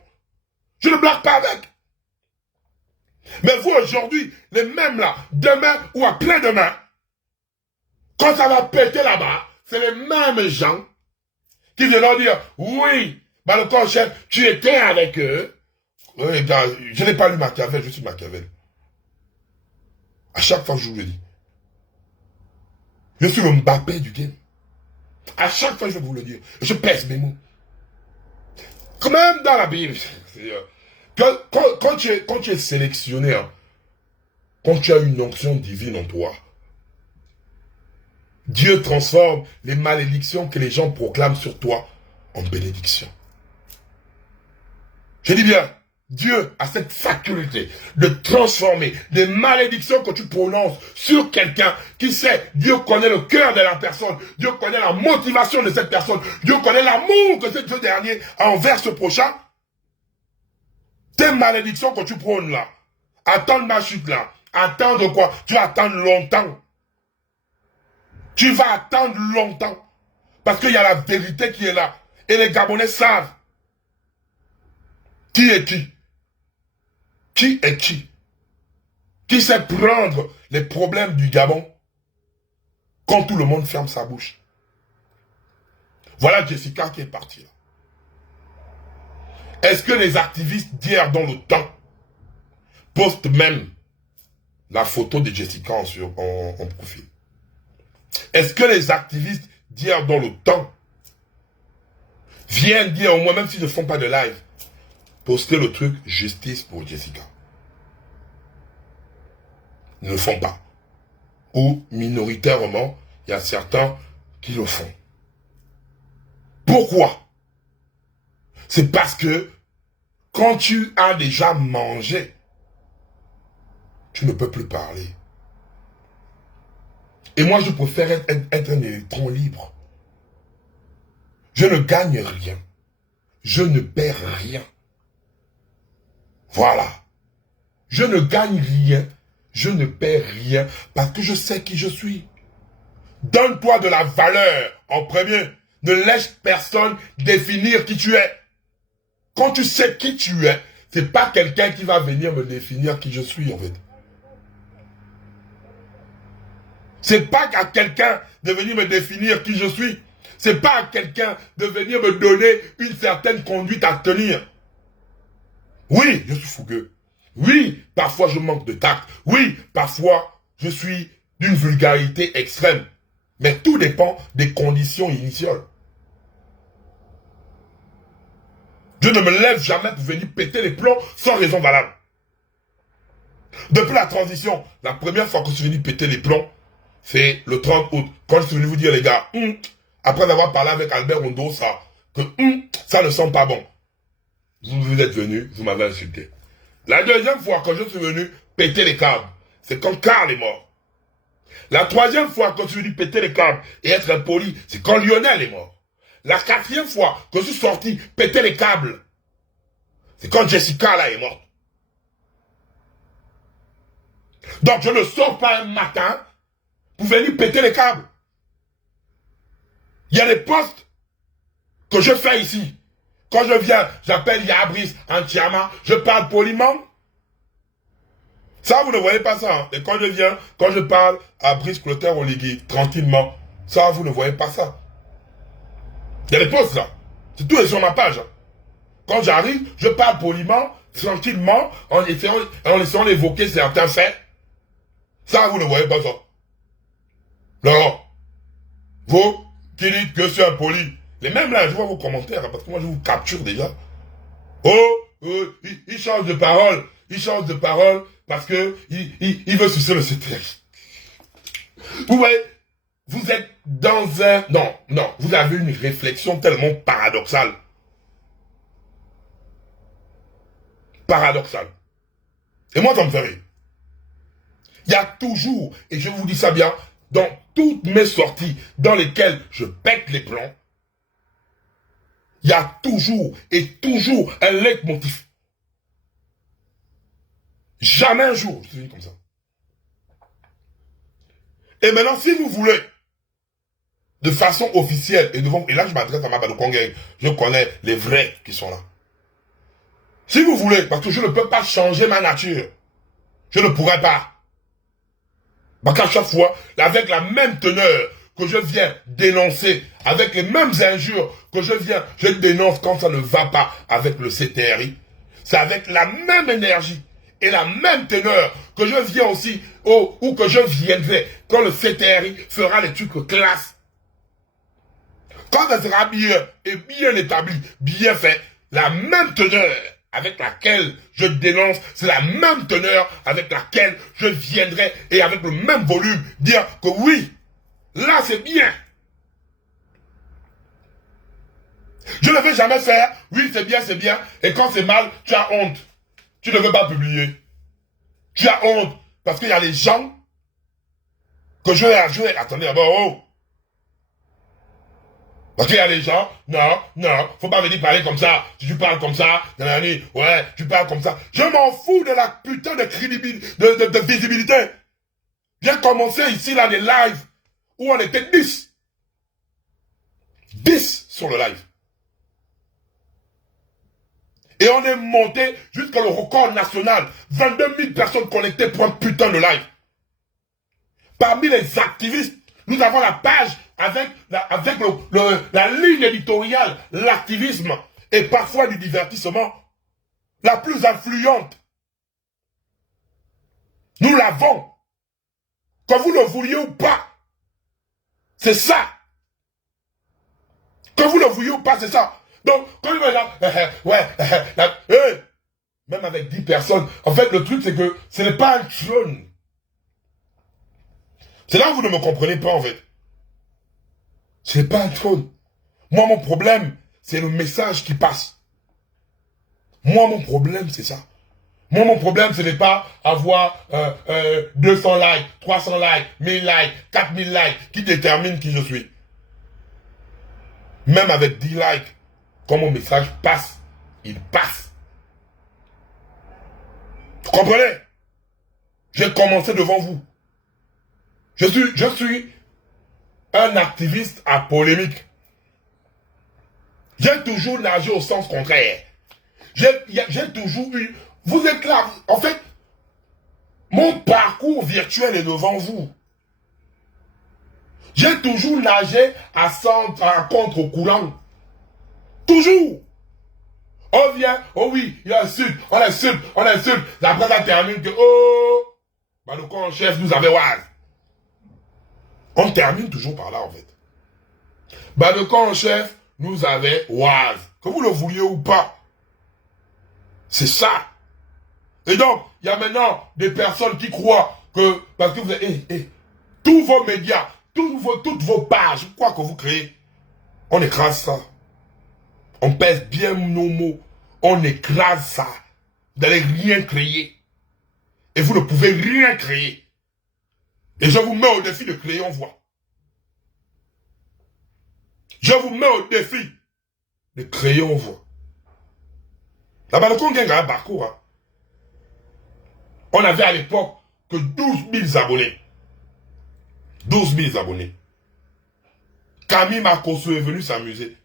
Je ne blague pas avec. Mais vous, aujourd'hui, les mêmes là, demain ou après-demain, quand ça va péter là-bas, c'est les mêmes gens qui viennent dire, oui, Balocon chef, tu étais avec eux. Oui, les gars, je n'ai pas lu Machiavel, je suis Machiavel. À chaque fois, je vous le dis. Je suis le Mbappé du game. À chaque fois, je vais vous le dire. Je pèse mes mots. Quand même dans la Bible, quand tu es sélectionné, hein, quand tu as une onction divine en toi, Dieu transforme les malédictions que les gens proclament sur toi en bénédictions. Je dis bien, Dieu a cette faculté de transformer des malédictions que tu prononces sur quelqu'un qui sait, Dieu connaît le cœur de la personne, Dieu connaît la motivation de cette personne, Dieu connaît l'amour que ce dernier a envers ce prochain. Tes malédictions que tu prônes là, attendre ma chute là, attendre quoi? Tu vas attendre longtemps. Tu vas attendre longtemps. Parce qu'il y a la vérité qui est là. Et les Gabonais savent. Qui est qui? Qui est qui? Qui sait prendre les problèmes du Gabon quand tout le monde ferme sa bouche? Voilà Jessica qui est partie là. Est-ce que les activistes d'hier dans le temps postent même la photo de Jessica en profil? Est-ce que les activistes d'hier dans le temps viennent dire, au moins même s'ils ne font pas de live, poster le truc justice pour Jessica? Ils ne le font pas. Ou minoritairement, il y a certains qui le font. Pourquoi? C'est parce que quand tu as déjà mangé, tu ne peux plus parler. Et moi, je préfère être un électron libre. Je ne gagne rien. Je ne perds rien. Voilà. Je ne gagne rien. Je ne perds rien parce que je sais qui je suis. Donne-toi de la valeur en premier. Ne laisse personne définir qui tu es. Quand tu sais qui tu es, c'est pas quelqu'un qui va venir me définir qui je suis en fait. C'est pas à quelqu'un de venir me définir qui je suis. C'est pas à quelqu'un de venir me donner une certaine conduite à tenir. Oui, je suis fougueux. Oui, parfois je manque de tact. Oui, parfois je suis d'une vulgarité extrême. Mais tout dépend des conditions initiales. Je ne me lève jamais pour venir péter les plombs sans raison valable. Depuis la transition, la première fois que je suis venu péter les plombs, c'est le 30 août. Quand je suis venu vous dire, les gars, après avoir parlé avec Albert Ondosa, que ça ne sent pas bon. Vous êtes venu, vous m'avez insulté. La deuxième fois que je suis venu péter les câbles, c'est quand Karl est mort. La troisième fois que je suis venu péter les câbles et être impoli, c'est quand Lionel est mort. La quatrième fois que je suis sorti péter les câbles, c'est quand Jessica là est morte. Donc je ne sors pas un matin pour venir péter les câbles. Il y a des postes que je fais ici. Quand je viens, j'appelle Yabris Antiama, je parle poliment. Ça, vous ne voyez pas ça. Hein? Et quand je viens, quand je parle à Brice Clotaire Oligui, tranquillement, ça, vous ne voyez pas ça. Il y a des postes là. C'est tout est sur ma page. Hein. Quand j'arrive, je parle poliment, tranquillement, en essayant d'évoquer certains faits. Ça, vous ne voyez pas ça. Non. Vous, qui dites que je suis impoli. Les mêmes là, je vois vos commentaires, hein, parce que moi, je vous capture déjà. Il change de parole. Il change de parole parce que il veut sucer le CTR. Vous voyez, vous êtes dans un... Non, vous avez une réflexion tellement paradoxale. Paradoxale. Et moi, ça me fait rire. Il y a toujours, et je vous dis ça bien, dans toutes mes sorties dans lesquelles je pète les plombs, il y a toujours et toujours un leitmotiv. Jamais un jour, je suis comme ça. Et maintenant, si vous voulez, de façon officielle, et là je m'adresse à ma Badokongé, je connais les vrais qui sont là. Si vous voulez, parce que je ne peux pas changer ma nature, je ne pourrais pas. Parce qu'à chaque fois, avec la même teneur que je viens dénoncer, avec les mêmes injures que je dénonce quand ça ne va pas avec le CTRI, c'est avec la même énergie et la même teneur que je viens aussi, ou que je viendrai quand le CTRI fera les trucs classe. Quand ça sera bien et bien établi, bien fait, la même teneur avec laquelle je dénonce, c'est la même teneur avec laquelle je viendrai et avec le même volume dire que oui, là c'est bien. Je ne veux jamais faire, oui c'est bien, et quand c'est mal, tu as honte. Tu ne veux pas publier. Tu as honte, parce qu'il y a des gens que je vais attendez d'abord, parce qu'il y a des gens, non, faut pas venir parler comme ça. Si tu parles comme ça, ouais, tu parles comme ça. Je m'en fous de la putain de crédibilité, de visibilité. J'ai commencé ici, là, les lives, où on était 10. 10 sur le live. Et on est monté jusqu'au record national. 22 000 personnes connectées pour un putain de live. Parmi les activistes, nous avons la page avec la ligne éditoriale, l'activisme et parfois du divertissement la plus influente. Nous l'avons. Que vous le vouliez ou pas. C'est ça. Que vous le vouliez ou pas, c'est ça. Donc, quand il va là, même avec 10 personnes, en fait, le truc, c'est que ce n'est pas un trône. C'est là où vous ne me comprenez pas, en fait. Ce n'est pas un trône. Moi, mon problème, c'est le message qui passe. Moi, mon problème, c'est ça. Moi, mon problème, ce n'est pas avoir 200 likes, 300 likes, 1000 likes, 4000 likes, qui détermine qui je suis. Même avec 10 likes, quand mon message passe, il passe. Vous comprenez? J'ai commencé devant vous. Je suis un activiste à polémique. J'ai toujours nagé au sens contraire. J'ai toujours eu... Vous êtes là. En fait, mon parcours virtuel est devant vous. J'ai toujours nagé à contre-courant. Toujours. On vient, oh oui, il insulte, on insulte. Après ça termine que, le camp en chef nous avait oise. On termine toujours par là en fait. Le camp en chef nous avait oise. Que vous le vouliez ou pas. C'est ça. Et donc, il y a maintenant des personnes qui croient que, parce que vous avez, tous vos médias, toutes vos pages, quoi que vous créez, On écrase ça. On pèse bien nos mots. On écrase ça. Vous n'allez rien créer. Et vous ne pouvez rien créer. Et je vous mets au défi de créer, on voit. Je vous mets au défi de créer, on voit. La Balocon Gang a un parcours. Hein. On avait à l'époque que 12 000 abonnés. 12 000 abonnés. Camille Marcosso est venu s'amuser.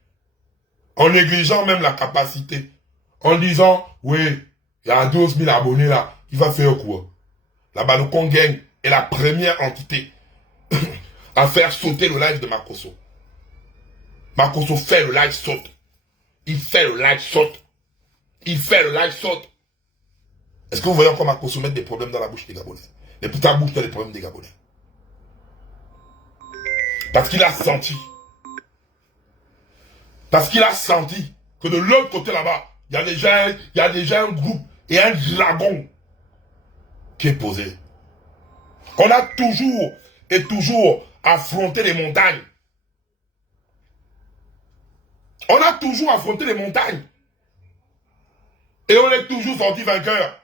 En négligeant même la capacité. En disant, oui, il y a 12 000 abonnés là. Il va faire quoi? La Balocon Gang est la première entité à faire sauter le live de Marcosso. Marcosso fait le live saute. Il fait le live saute. Il fait le live saute. Est-ce que vous voyez encore Marcosso mettre des problèmes dans la bouche des Gabonais? Les putains bouches dans les problèmes des Gabonais. Parce qu'il a senti. Parce qu'il a senti que de l'autre côté là-bas, il y a déjà un groupe et un dragon qui est posé. On a toujours et toujours affronté les montagnes. On a toujours affronté les montagnes. Et on est toujours sorti vainqueur.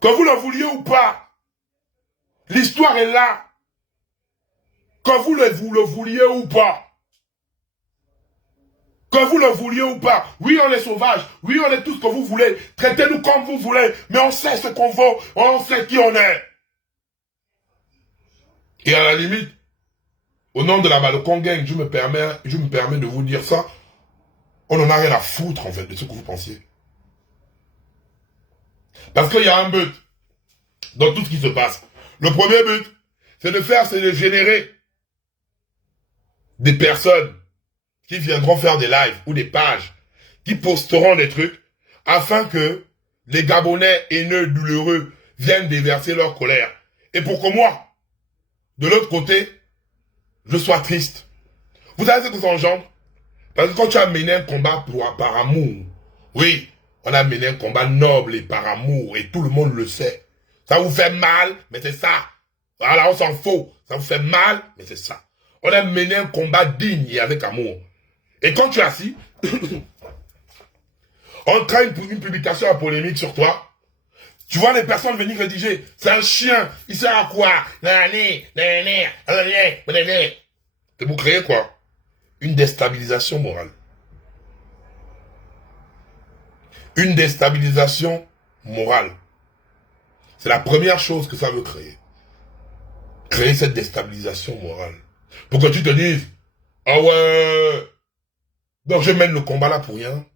Que vous le vouliez ou pas, l'histoire est là. Que vous le vouliez ou pas. Que vous le vouliez ou pas. Oui, on est sauvage. Oui, on est tout ce que vous voulez. Traitez-nous comme vous voulez. Mais on sait ce qu'on vaut. On sait qui on est. Et à la limite, au nom de la Balocon Gang, je me permets de vous dire ça. On n'en a rien à foutre, en fait, de ce que vous pensiez. Parce qu'il y a un but dans tout ce qui se passe. Le premier but, c'est de générer des personnes qui viendront faire des lives ou des pages, qui posteront des trucs, afin que les Gabonais haineux, douloureux, viennent déverser leur colère. Et pour que moi, de l'autre côté, je sois triste. Vous savez ce que ça engendre? Parce que quand tu as mené un combat par amour, oui, on a mené un combat noble et par amour, et tout le monde le sait. Ça vous fait mal, mais c'est ça. Voilà, on s'en fout. Ça vous fait mal, mais c'est ça. On a mené un combat digne et avec amour. Et quand tu es assis, on crée une publication à polémique sur toi. Tu vois les personnes venir rédiger. C'est un chien. Il sert à quoi? Et vous créez quoi? Une déstabilisation morale. Une déstabilisation morale. C'est la première chose que ça veut créer. Créer cette déstabilisation morale. Pour que tu te dises, ah ouais, donc je mène le combat là pour rien.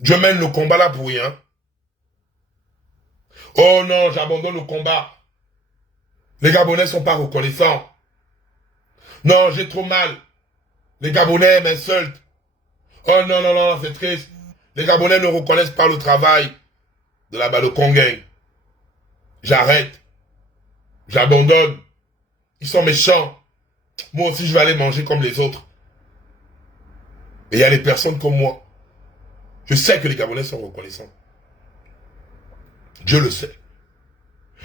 Je mène le combat là pour rien. Oh non, j'abandonne le combat. Les Gabonais sont pas reconnaissants. Non, j'ai trop mal. Les Gabonais m'insultent. Oh non, non, non, c'est triste. Les Gabonais ne reconnaissent pas le travail de la Balocon Gang. J'arrête. J'abandonne. Ils sont méchants. Moi aussi, je vais aller manger comme les autres. Et il y a des personnes comme moi. Je sais que les Gabonais sont reconnaissants. Je le sais.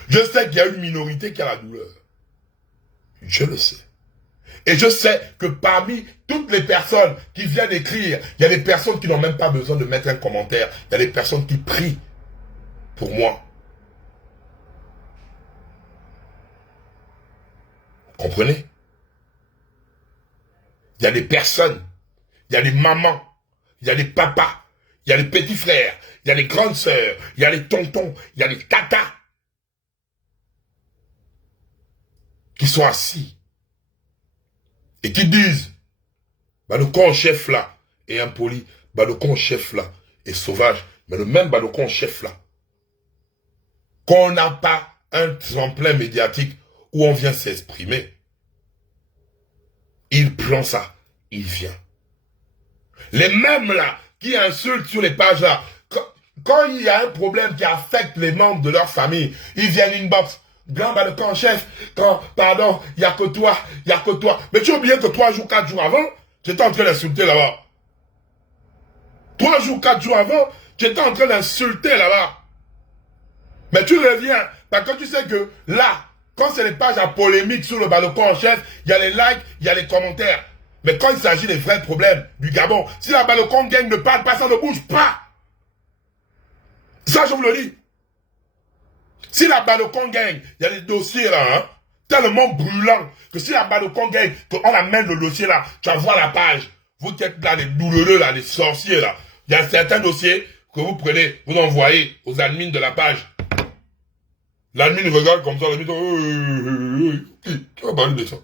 Je sais qu'il y a une minorité qui a la douleur. Je le sais. Et je sais que parmi toutes les personnes qui viennent écrire, il y a des personnes qui n'ont même pas besoin de mettre un commentaire. Il y a des personnes qui prient pour moi. Vous comprenez? Il y a des personnes, il y a des mamans, il y a des papas, il y a les petits frères, il y a les grandes sœurs, il y a les tontons, il y a les tatas qui sont assis et qui disent, Balocon chef là est impoli, Balocon chef là est sauvage, mais le même Balocon chef là, qu'on n'a pas un tremplin médiatique où on vient s'exprimer, il prend ça, il vient. Les mêmes là, qui insultent sur les pages là, quand il y a un problème qui affecte les membres de leur famille, ils viennent inbox. Grand Balocon chef, pardon, il n'y a que toi, il n'y a que toi. Mais tu as oublié que 3 jours, 4 jours avant, j'étais en train d'insulter là-bas. 3 jours, 4 jours avant, j'étais en train d'insulter là-bas. Mais tu reviens, parce que tu sais que là, Quand c'est les pages à polémique sur le balcon en chef, il y a les likes, il y a les commentaires. Mais quand il s'agit des vrais problèmes du Gabon, si la balcon gang ne parle pas, ça ne bouge pas. Ça, je vous le dis. Si la balcon gang, il y a des dossiers là, hein, tellement brûlants, que si la balcon gang, qu'on amène le dossier là, tu vas voir la page. Vous qui êtes là, les douloureux là, les sorciers là. Il y a certains dossiers que vous prenez, vous envoyez aux admins de la page. L'admin regarde comme ça, l'admin dit, qui va parler de ça?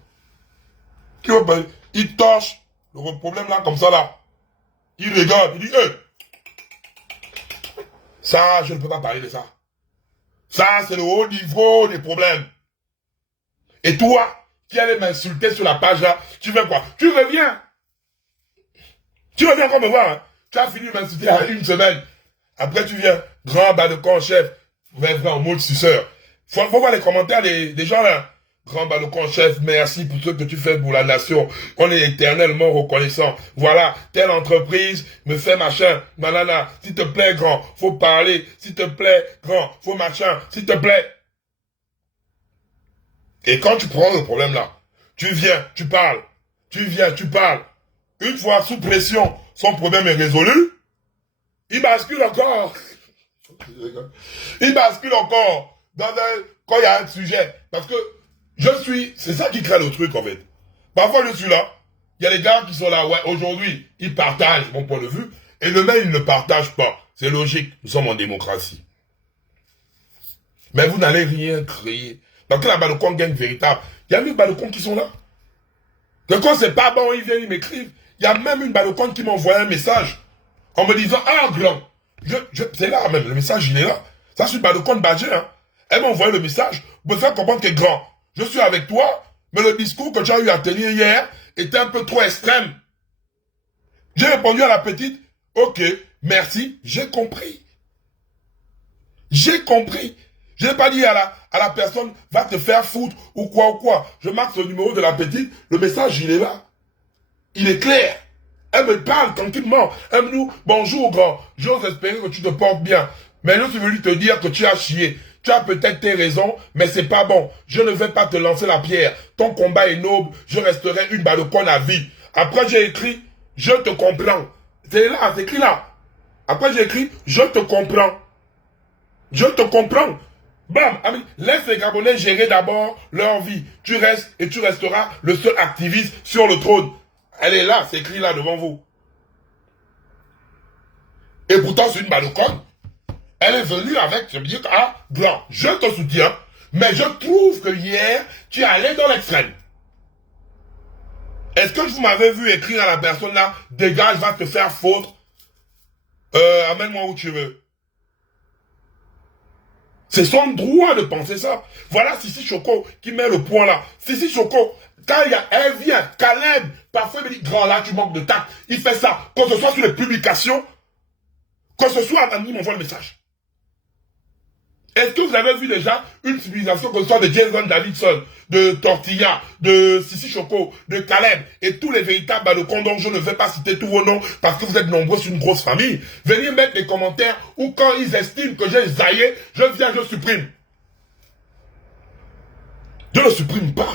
Qui va parler? Il torche le problème là, comme ça là. Il regarde, il dit, ça, je ne peux pas parler de ça. Ça, c'est le haut niveau des problèmes. Et toi, qui allais m'insulter sur la page là, tu fais quoi? Tu reviens. Tu reviens encore me voir, hein? Tu as fini de m'insulter à une semaine. Après, tu viens, grand balcon chef, vrai en mode suceur. Faut voir les commentaires des gens là. Grand balcon chef, merci pour ce que tu fais pour la nation. On est éternellement reconnaissant. Voilà, telle entreprise me fait machin, nanana. S'il te plaît, grand, faut parler. S'il te plaît, grand, faut machin. S'il te plaît. Et quand tu prends le problème là, tu viens, tu parles. Tu viens, tu parles. Une fois sous pression, son problème est résolu. Il bascule encore. Il bascule encore quand il y a un sujet. Parce que c'est ça qui crée le truc en fait. Parfois je suis là, il y a des gars qui sont là, ouais, aujourd'hui, ils partagent mon point de vue, et demain ils ne partagent pas. C'est logique, nous sommes en démocratie. Mais vous n'allez rien créer. Parce que la balcon gang véritable, il y a 1000 balcons qui sont là. Que quand c'est pas bon, ils viennent, ils m'écrivent. Il y a même une balcon qui m'a envoyé un message en me disant, ah, grand, c'est là même, le message il est là. Ça c'est une balcon de Badger, hein. Elle m'a envoyé le message pour me faire comprendre que grand, je suis avec toi, mais le discours que tu as eu à tenir hier était un peu trop extrême. J'ai répondu à la petite, ok, merci, j'ai compris. J'ai compris. Je n'ai pas dit à la personne, va te faire foutre ou quoi. Je marque le numéro de la petite, le message il est là. Il est clair. Elle me parle tranquillement. Elle me dit, bonjour grand, j'ose espérer que tu te portes bien. Mais je suis venu te dire que tu as chié. Tu as peut-être tes raisons, mais c'est pas bon. Je ne vais pas te lancer la pierre. Ton combat est noble, je resterai une balcon à vie. Après j'ai écrit, je te comprends. C'est là, c'est écrit là. Après j'ai écrit, je te comprends. Je te comprends. Bam, laisse les Gabonais gérer d'abord leur vie. Tu restes et tu resteras le seul activiste sur le trône. Elle est là, c'est écrit là devant vous. Et pourtant c'est une balcon. Elle est venue avec, je me dis, ah, blanc, je te soutiens, mais je trouve que hier, tu es allé dans l'extrême. Est-ce que vous m'avez vu écrire à la personne là, dégage, va te faire foutre, amène-moi où tu veux. C'est son droit de penser ça. Voilà Sissi Choco qui met le point là. Sissi Choco, quand elle vient, Caleb, parfois il me dit, grand là, tu manques de tact. Il fait ça, que ce soit sur les publications, que ce soit un ami m'envoie le message. Est-ce que vous avez vu déjà une civilisation que ce soit de Jason Davidson, de Tortilla, de Sissi Choco, de Caleb et tous les véritables balcons dont je ne vais pas citer tous vos noms parce que vous êtes nombreux sur une grosse famille, venir mettre des commentaires où quand ils estiment que j'ai zaillé, je viens, je supprime. Je ne supprime pas.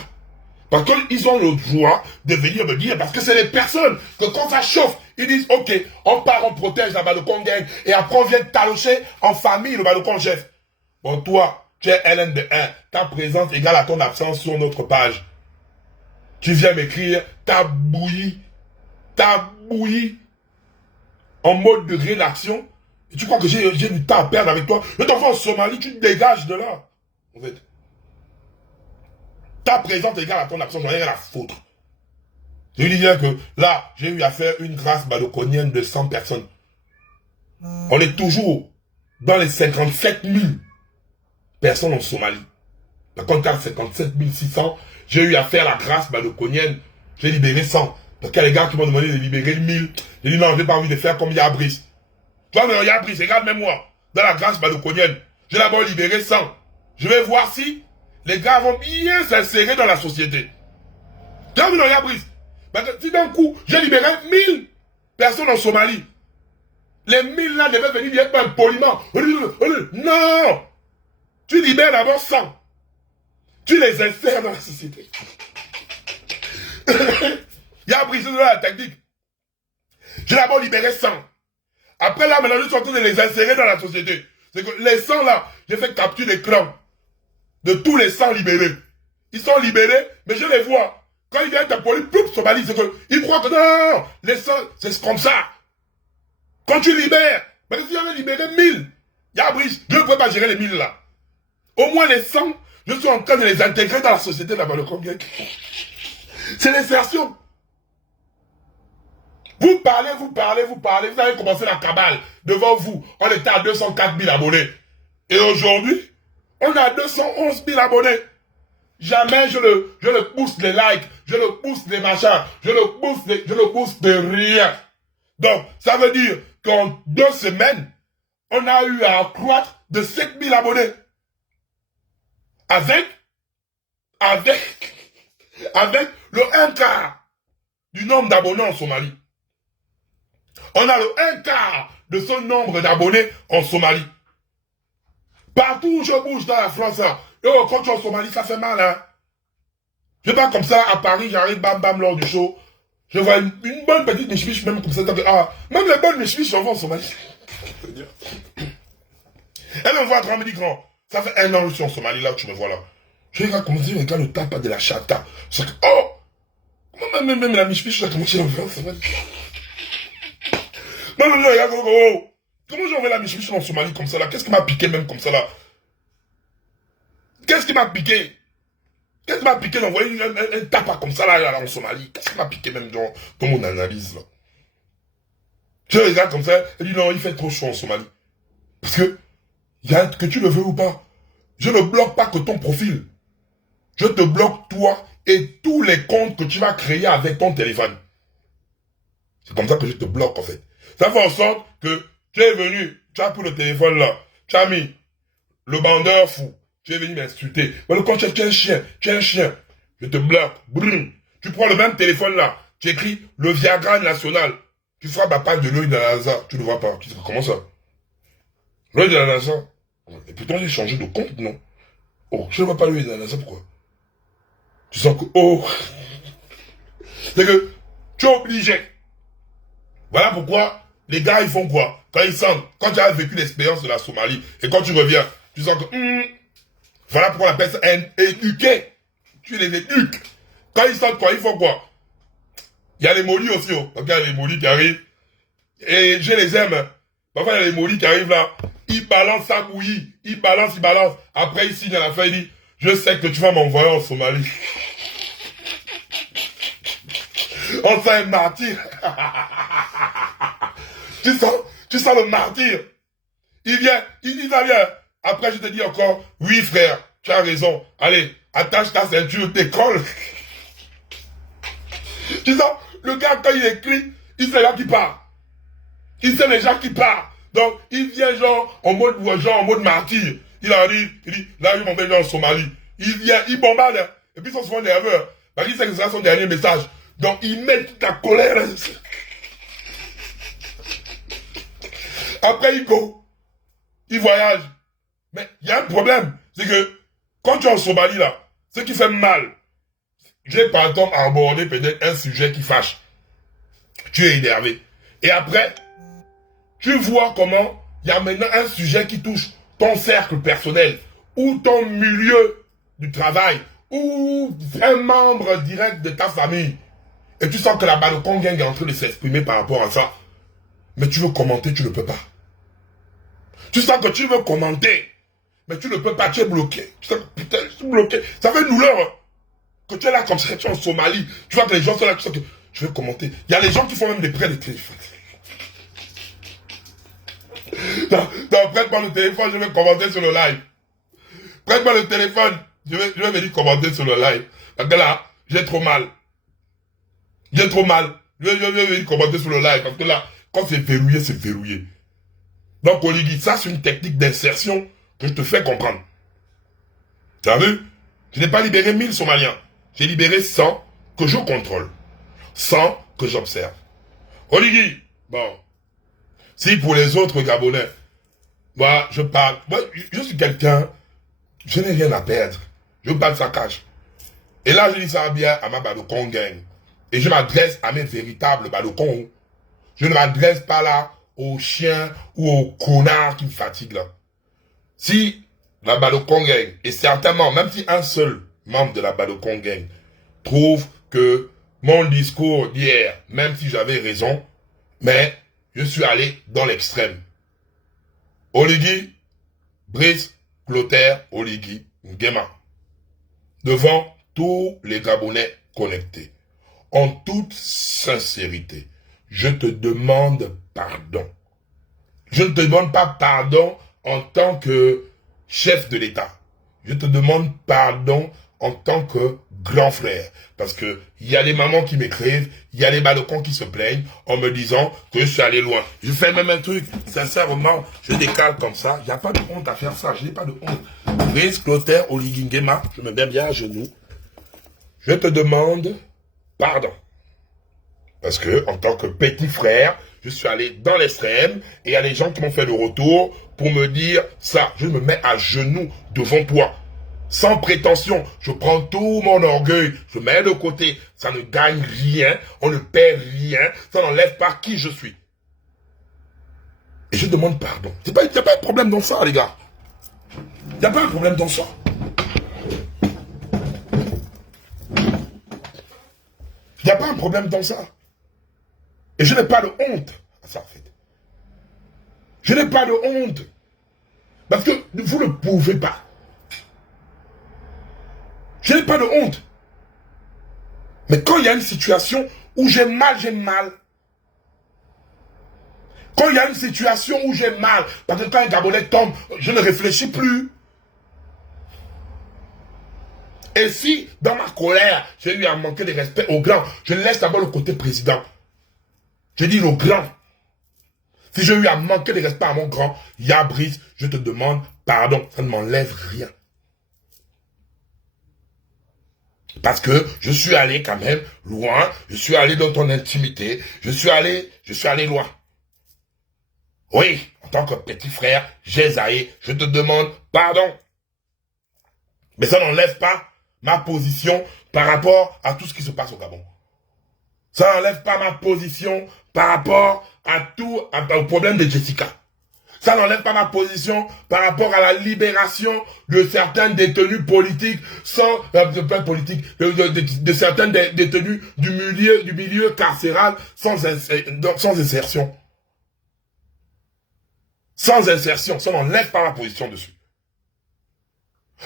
Parce qu'ils ont le droit de venir me dire, parce que c'est les personnes que quand ça chauffe, ils disent, ok, on part, on protège la balcon gang et après on vient talocher en famille le balcon chef. Bon, toi, tu es LN de 1. Ta présence égale à ton absence sur notre page. Tu viens m'écrire, t'as bouilli en mode de rédaction. Et tu crois que j'ai du temps à perdre avec toi? Je t'envoie en Somalie, tu te dégages de là. En fait. Ta présence égale à ton absence, j'en ai rien à foutre. Je lui dis bien que là, j'ai eu à faire une grâce balconienne de 100 personnes. On est toujours dans les 57 000 personnes en Somalie. Par contre, à 57 600, j'ai eu à faire la grâce balconienne. J'ai libéré 100. Donc, il y a les gars qui m'ont demandé de libérer 1000. J'ai dit non, j'ai pas envie de faire comme Yabris. Toi, mais Yabris, regarde même moi. Dans la grâce balconienne, j'ai d'abord libéré 100. Je vais voir si les gars vont bien s'insérer dans la société. Tu as vu dans Yabris? Parce que si d'un coup, j'ai libéré 1000 personnes en Somalie, les 1000 là devaient venir dire pas poliment. Non! Tu libères d'abord 100. Tu les insères dans la société. Il y a brisé de la technique. J'ai d'abord libéré 100. Après là, maintenant, je suis en train de les insérer dans la société. C'est que les 100 là, j'ai fait capture d'écran de tous les 100 libérés. Ils sont libérés, mais je les vois. Quand ils viennent t'appeler, ploup, Somalie, c'est que, ils croient que non, les 100, c'est comme ça. Quand tu libères, mais si j'avais libéré 1000, il y a brise, je ne pouvais pas gérer les 1000 là. Au moins les 100, je suis en train de les intégrer dans la société là-bas, le Congo. C'est l'insertion. Vous parlez, vous avez commencé la cabale. Devant vous, on était à 204 000 abonnés. Et aujourd'hui, on a 211 000 abonnés. Jamais je le booste les likes, je le booste les machins, je le booste de rien. Donc, ça veut dire qu'en 2 semaines, on a eu à accroître de 7 000 abonnés. Avec le 1 quart du nombre d'abonnés en Somalie. On a le 1 quart de ce nombre d'abonnés en Somalie. Partout où je bouge dans la France, hein, quand tu es en Somalie, ça fait mal. Hein. Je vais pas comme ça, à Paris, j'arrive, bam, bam, lors du show. Je vois une bonne petite michmiche, même comme ça. Même les bonnes michmiches, j'en vois en Somalie. Elle me voit grand, me dit grand. Ça fait 1 an que je suis en Somalie, là, tu me vois là. Je regarde comment dire, regarde le tape de la chata. C'est que, oh! Comment même la michmiche, là, comment tu l'as vu en Somalie? Non, regarde, oh! Comment j'ai envoyé la michmiche en Somalie comme ça là? Qu'est-ce qui m'a piqué même comme ça là? Qu'est-ce qui m'a piqué? Qu'est-ce qui m'a piqué d'envoyer un tapas comme ça là en Somalie? Qu'est-ce qui m'a piqué même dans mon analyse là? Je regarde comme ça, elle dit non, il fait trop chaud en Somalie. Parce que, que tu le veux ou pas, je ne bloque pas que ton profil. Je te bloque toi et tous les comptes que tu vas créer avec ton téléphone. C'est comme ça que je te bloque en fait. Ça fait en sorte que tu es venu, tu as pris le téléphone là, tu as mis le bandeur fou, tu es venu m'insulter. Mais quand tu es un chien, je te bloque, brum. Tu prends le même téléphone là, tu écris le Viagra national, tu feras ma page de l'œil de la NASA, tu ne vois pas. Comment ça? L'œil de la NASA. Et pourtant j'ai changé de compte, non? Oh, je ne vois pas l'œil de la NASA, pourquoi? Tu sens que, oh, c'est que tu es obligé. Voilà pourquoi les gars, ils font quoi? Quand ils sentent, quand tu as vécu l'expérience de la Somalie, et quand tu reviens, tu sens que, voilà pourquoi on appelle ça éduquer. Tu les éduques. Quand ils sentent quoi, ils font quoi? Il y a les molis aussi, oh. Donc il y a les molis qui arrivent. Et je les aime. Parfois, il y a les molis qui arrivent là. Ils balancent sa bouillie. Ils balancent. Après, ils signent à la fin, ils disent, je sais que tu vas m'envoyer en Somalie. On sent un martyr. Tu sens le martyr. Il vient, il dit, ça vient. Après, je te dis encore, oui frère, tu as raison. Allez, attache ta ceinture, décolle. Tu sens, le gars, quand il écrit, il sait là qui part. Il sait les gens qui partent. Donc, il vient genre en mode martyr. Il arrive, il dit, là, je m'envoie en Somalie. Il vient, il bombarde. Hein. Et puis, ils sont souvent nerveux. Parce qu'il sait que c'est son dernier message. Donc, il met toute la colère. Après, il go. Il voyage. Mais il y a un problème. C'est que, quand tu es en Somalie, là, ce qui fait mal, j'ai par exemple abordé peut-être un sujet qui fâche. Tu es énervé. Et après, tu vois comment il y a maintenant un sujet qui touche ton cercle personnel, ou ton milieu du travail, ou un membre direct de ta famille. Et tu sens que la balle de Congang est en train de s'exprimer par rapport à ça. Mais tu veux commenter, tu ne peux pas. Tu sens que tu veux commenter, mais tu ne peux pas, tu es bloqué. Tu sens que putain, je suis bloqué. Ça fait une douleur. Hein. Que tu es là comme si tu es en Somalie. Tu vois que les gens sont là, tu sens que je veux commenter. Il y a les gens qui font même des prêts de téléphone. Donc, prête-moi le téléphone, je vais commenter sur le live. Prête-moi le téléphone, je vais venir commenter sur le live. Parce que là, j'ai trop mal. J'ai trop mal. Je vais venir commenter sur le live. Parce que là, quand c'est verrouillé, c'est verrouillé. Donc, Oligui, ça, c'est une technique d'insertion que je te fais comprendre. Tu as vu? Je n'ai pas libéré 1000 Somaliens. J'ai libéré 100 que je contrôle. 100 que j'observe. Oligui, bon. Si pour les autres Gabonais, moi, je parle. Moi, je suis quelqu'un, je n'ai rien à perdre. Je vous parle de saccage. Et là, je dis ça bien à ma Balocon gang. Et je m'adresse à mes véritables Balocons. Je ne m'adresse pas là aux chiens ou aux connards qui me fatiguent là. Si la Balocon gang, et certainement, même si un seul membre de la Balocon gang trouve que mon discours d'hier, même si j'avais raison, mais je suis allé dans l'extrême. Oligui, Brice, Clotaire, Oligui, Nguema. Devant tous les Gabonais connectés. En toute sincérité, je te demande pardon. Je ne te demande pas pardon en tant que chef de l'État. Je te demande pardon en tant que grand frère. Parce que il y a des mamans qui m'écrivent, il y a des balocons qui se plaignent en me disant que je suis allé loin. Je fais même un truc, sincèrement, je décale comme ça. Il n'y a pas de honte à faire ça, je n'ai pas de honte. Brice, Clotaire, Oligui Nguema, je me mets bien à genoux. Je te demande pardon. Parce que, en tant que petit frère, je suis allé dans l'extrême et il y a des gens qui m'ont fait le retour pour me dire ça. Je me mets à genoux devant toi. Sans prétention, je prends tout mon orgueil, je mets de côté. Ça ne gagne rien, on ne perd rien, ça n'enlève pas qui je suis. Et je demande pardon. Il n'y a pas de problème dans ça, les gars. Il n'y a pas de problème dans ça. Il n'y a pas un problème dans ça. Et je n'ai pas de honte à ça, en fait. Je n'ai pas de honte. Parce que vous ne pouvez pas. Je n'ai pas de honte. Mais quand il y a une situation où j'ai mal, j'ai mal. Quand il y a une situation où j'ai mal, parce que quand un Gabonais tombe, je ne réfléchis plus. Et si, dans ma colère, j'ai eu à manquer de respect au grand, je laisse d'abord le côté président. Je dis le grand. Si j'ai eu à manquer de respect à mon grand, Brice, je te demande pardon. Ça ne m'enlève rien. Parce que je suis allé quand même loin. Je suis allé dans ton intimité. Je suis allé loin. Oui, en tant que petit frère, Jésaïe, je te demande pardon. Mais ça n'enlève pas ma position par rapport à tout ce qui se passe au Gabon. Ça n'enlève pas ma position par rapport au problème de Jessica. Ça n'enlève pas ma position par rapport à la libération de certains détenus politiques de certains détenus du milieu carcéral sans insertion. Sans insertion, ça n'enlève pas ma position dessus.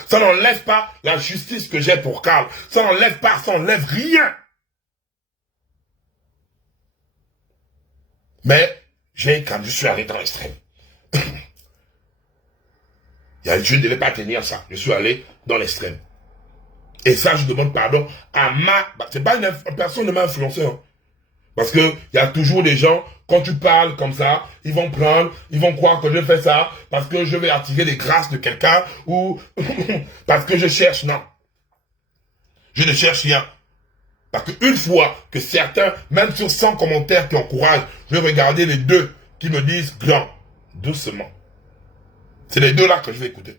Ça n'enlève pas la justice que j'ai pour Karl. Ça n'enlève rien. Mais, quand je suis allé dans l'extrême. Je ne devais pas tenir ça. Je suis allé dans l'extrême. Et ça, je demande pardon à c'est pas une personne ne m'a influencé. Hein. Parce que il y a toujours des gens, quand tu parles comme ça, ils vont croire que je fais ça parce que je vais attirer les grâces de quelqu'un ou parce que je cherche. Non. Je ne cherche rien. Parce qu'une fois que certains, même sur 100 commentaires qui encouragent, je vais regarder les deux qui me disent grand, doucement. C'est les deux là que je vais écouter.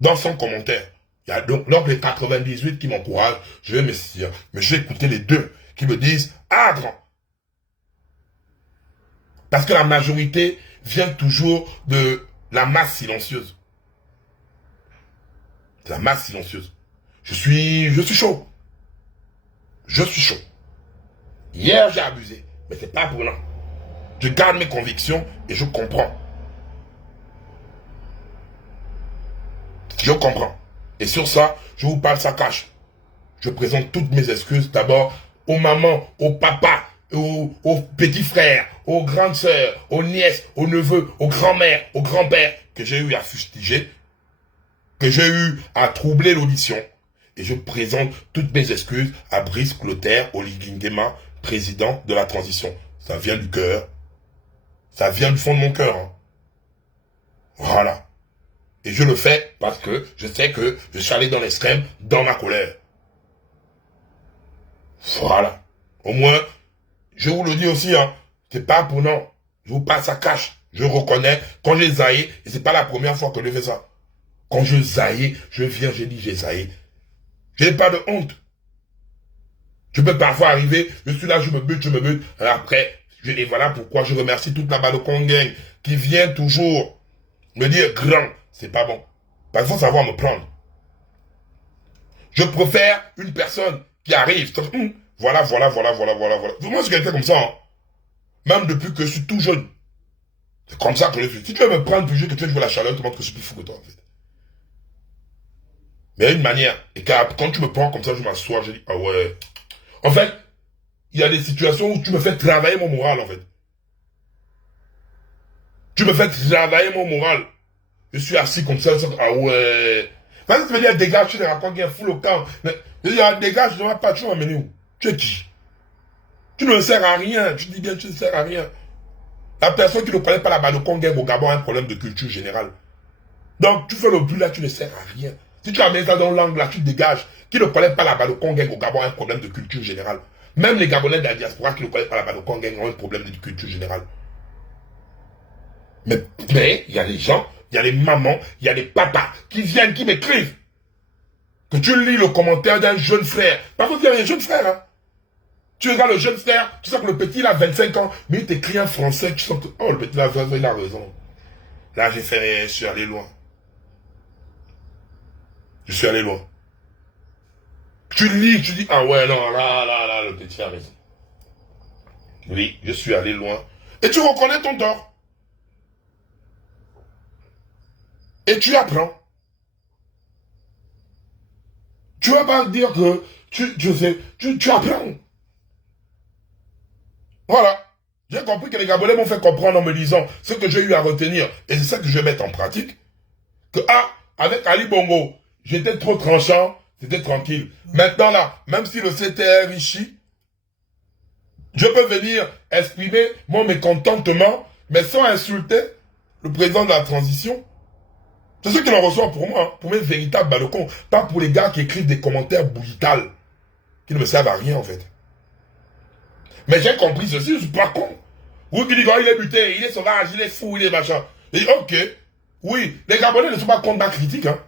Dans 100 commentaires. Il y a donc les 98 qui m'encouragent, je vais me dire, mais je vais écouter les deux qui me disent ah grand. Parce que la majorité vient toujours de la masse silencieuse. De la masse silencieuse. Je suis chaud. Je suis chaud. Hier, j'ai abusé. Mais c'est pas pour là. Je garde mes convictions et je comprends. Je comprends. Et sur ça, je vous parle ça cache. Je présente toutes mes excuses d'abord aux mamans, aux papas, aux petits frères, aux grandes sœurs, aux nièces, aux neveux, aux grands-mères, aux grands-pères que j'ai eu à fustiger, que j'ai eu à troubler l'audition. Et je présente toutes mes excuses à Brice Clotaire, Oligui Nguema, président de la transition. Ça vient du cœur. Ça vient du fond de mon cœur. Hein. Voilà. Et je le fais parce que je sais que je suis allé dans l'extrême, dans ma colère. Voilà. Au moins, je vous le dis aussi, hein, c'est pas pour non. Je vous passe à cash. Je reconnais quand j'ai zaï, et c'est pas la première fois que je fais ça. Quand je zaïe, je viens, je dis j'ai zaïe. Je n'ai pas de honte. Je peux parfois arriver, je suis là, je me bute. Et après, et voilà pourquoi je remercie toute la Balocon Gang qui vient toujours me dire grand, c'est pas bon. Parce qu'il faut savoir me prendre. Je préfère une personne qui arrive, voilà. Moi, je suis quelqu'un comme ça, hein. Même depuis que je suis tout jeune. C'est comme ça que je suis. Si tu veux me prendre plus jeune, que tu veux jouer la chaleur, tu montres que je suis plus fou que toi, en fait. Mais il y a une manière. Et quand tu me prends comme ça, je m'assois, je dis, ah ouais. En fait, il y a des situations où tu me fais travailler mon moral, en fait. Tu me fais travailler mon moral. Je suis assis comme ça, ah ouais. Vas-y, tu veux dire, dégage, tu les racontes qu'il y a fou le camp. Mais, je dis, dégage, je ne vais pas, tu vas m'amener où? Tu es qui? Tu ne sers à rien. Tu dis bien, tu ne sers à rien. La personne qui ne connaît pas la Balocon Gang au Gabon a un problème de culture générale. Donc, tu fais le but là, tu ne sers à rien. Si tu amènes ça dans l'angle là, tu dégages. Qui ne connaît pas la Balocon Gang au Gabon a un problème de culture générale. Même les Gabonais de la diaspora qui ne connaissent pas la Balocon Gang ont un problème de culture générale. Mais il y a des gens, il y a des mamans, il y a des papas qui viennent, qui m'écrivent. Que tu lis le commentaire d'un jeune frère. Parfois, il y a un jeune frère, hein. Tu regardes le jeune frère, tu sens que le petit, il a 25 ans, mais il t'écrit en français, tu sens que, oh, le petit, il a raison. Là, j'ai fait rien, je suis allé loin. Je suis allé loin. Tu lis, tu dis, ah ouais, non, là, le petit a raison. Oui, je suis allé loin. Et tu reconnais ton tort. Et tu apprends. Tu vas pas dire que tu apprends. Voilà. J'ai compris que les Gabonais m'ont fait comprendre en me disant ce que j'ai eu à retenir. Et c'est ça que je vais mettre en pratique. Que, avec Ali Bongo, j'étais trop tranchant, c'était tranquille. Maintenant là, même si le CTR ici, je peux venir exprimer mon mécontentement, mais sans insulter le président de la transition. C'est ce qu'il en reçoit pour moi, hein, pour mes véritables balocons. Pas pour les gars qui écrivent des commentaires bouillitales, qui ne me servent à rien en fait. Mais j'ai compris ceci, je suis pas con. Oui, qui dit qu'il est buté, il est sauvage, il est fou, il est machin. Et ok, oui, les Gabonais ne sont pas contre la critique. Hein.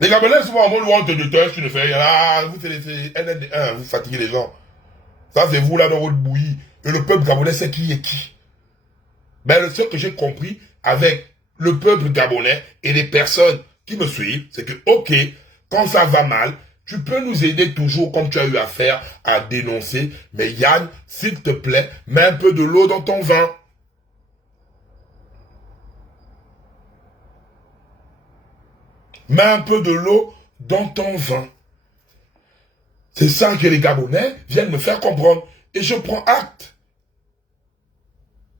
Les Gabonais sont en mode où on te déteste, tu ne fais rien. Vous faites NND1, vous fatiguez les gens. Ça c'est vous là dans votre bouillie. Et le peuple gabonais sait qui est qui. Mais ce que j'ai compris avec le peuple gabonais et les personnes qui me suivent, c'est que ok, quand ça va mal, tu peux nous aider toujours comme tu as eu à faire à dénoncer. Mais Yann, s'il te plaît, mets un peu de l'eau dans ton vin. Mets un peu de l'eau dans ton vin. C'est ça que les Gabonais viennent me faire comprendre. Et je prends acte.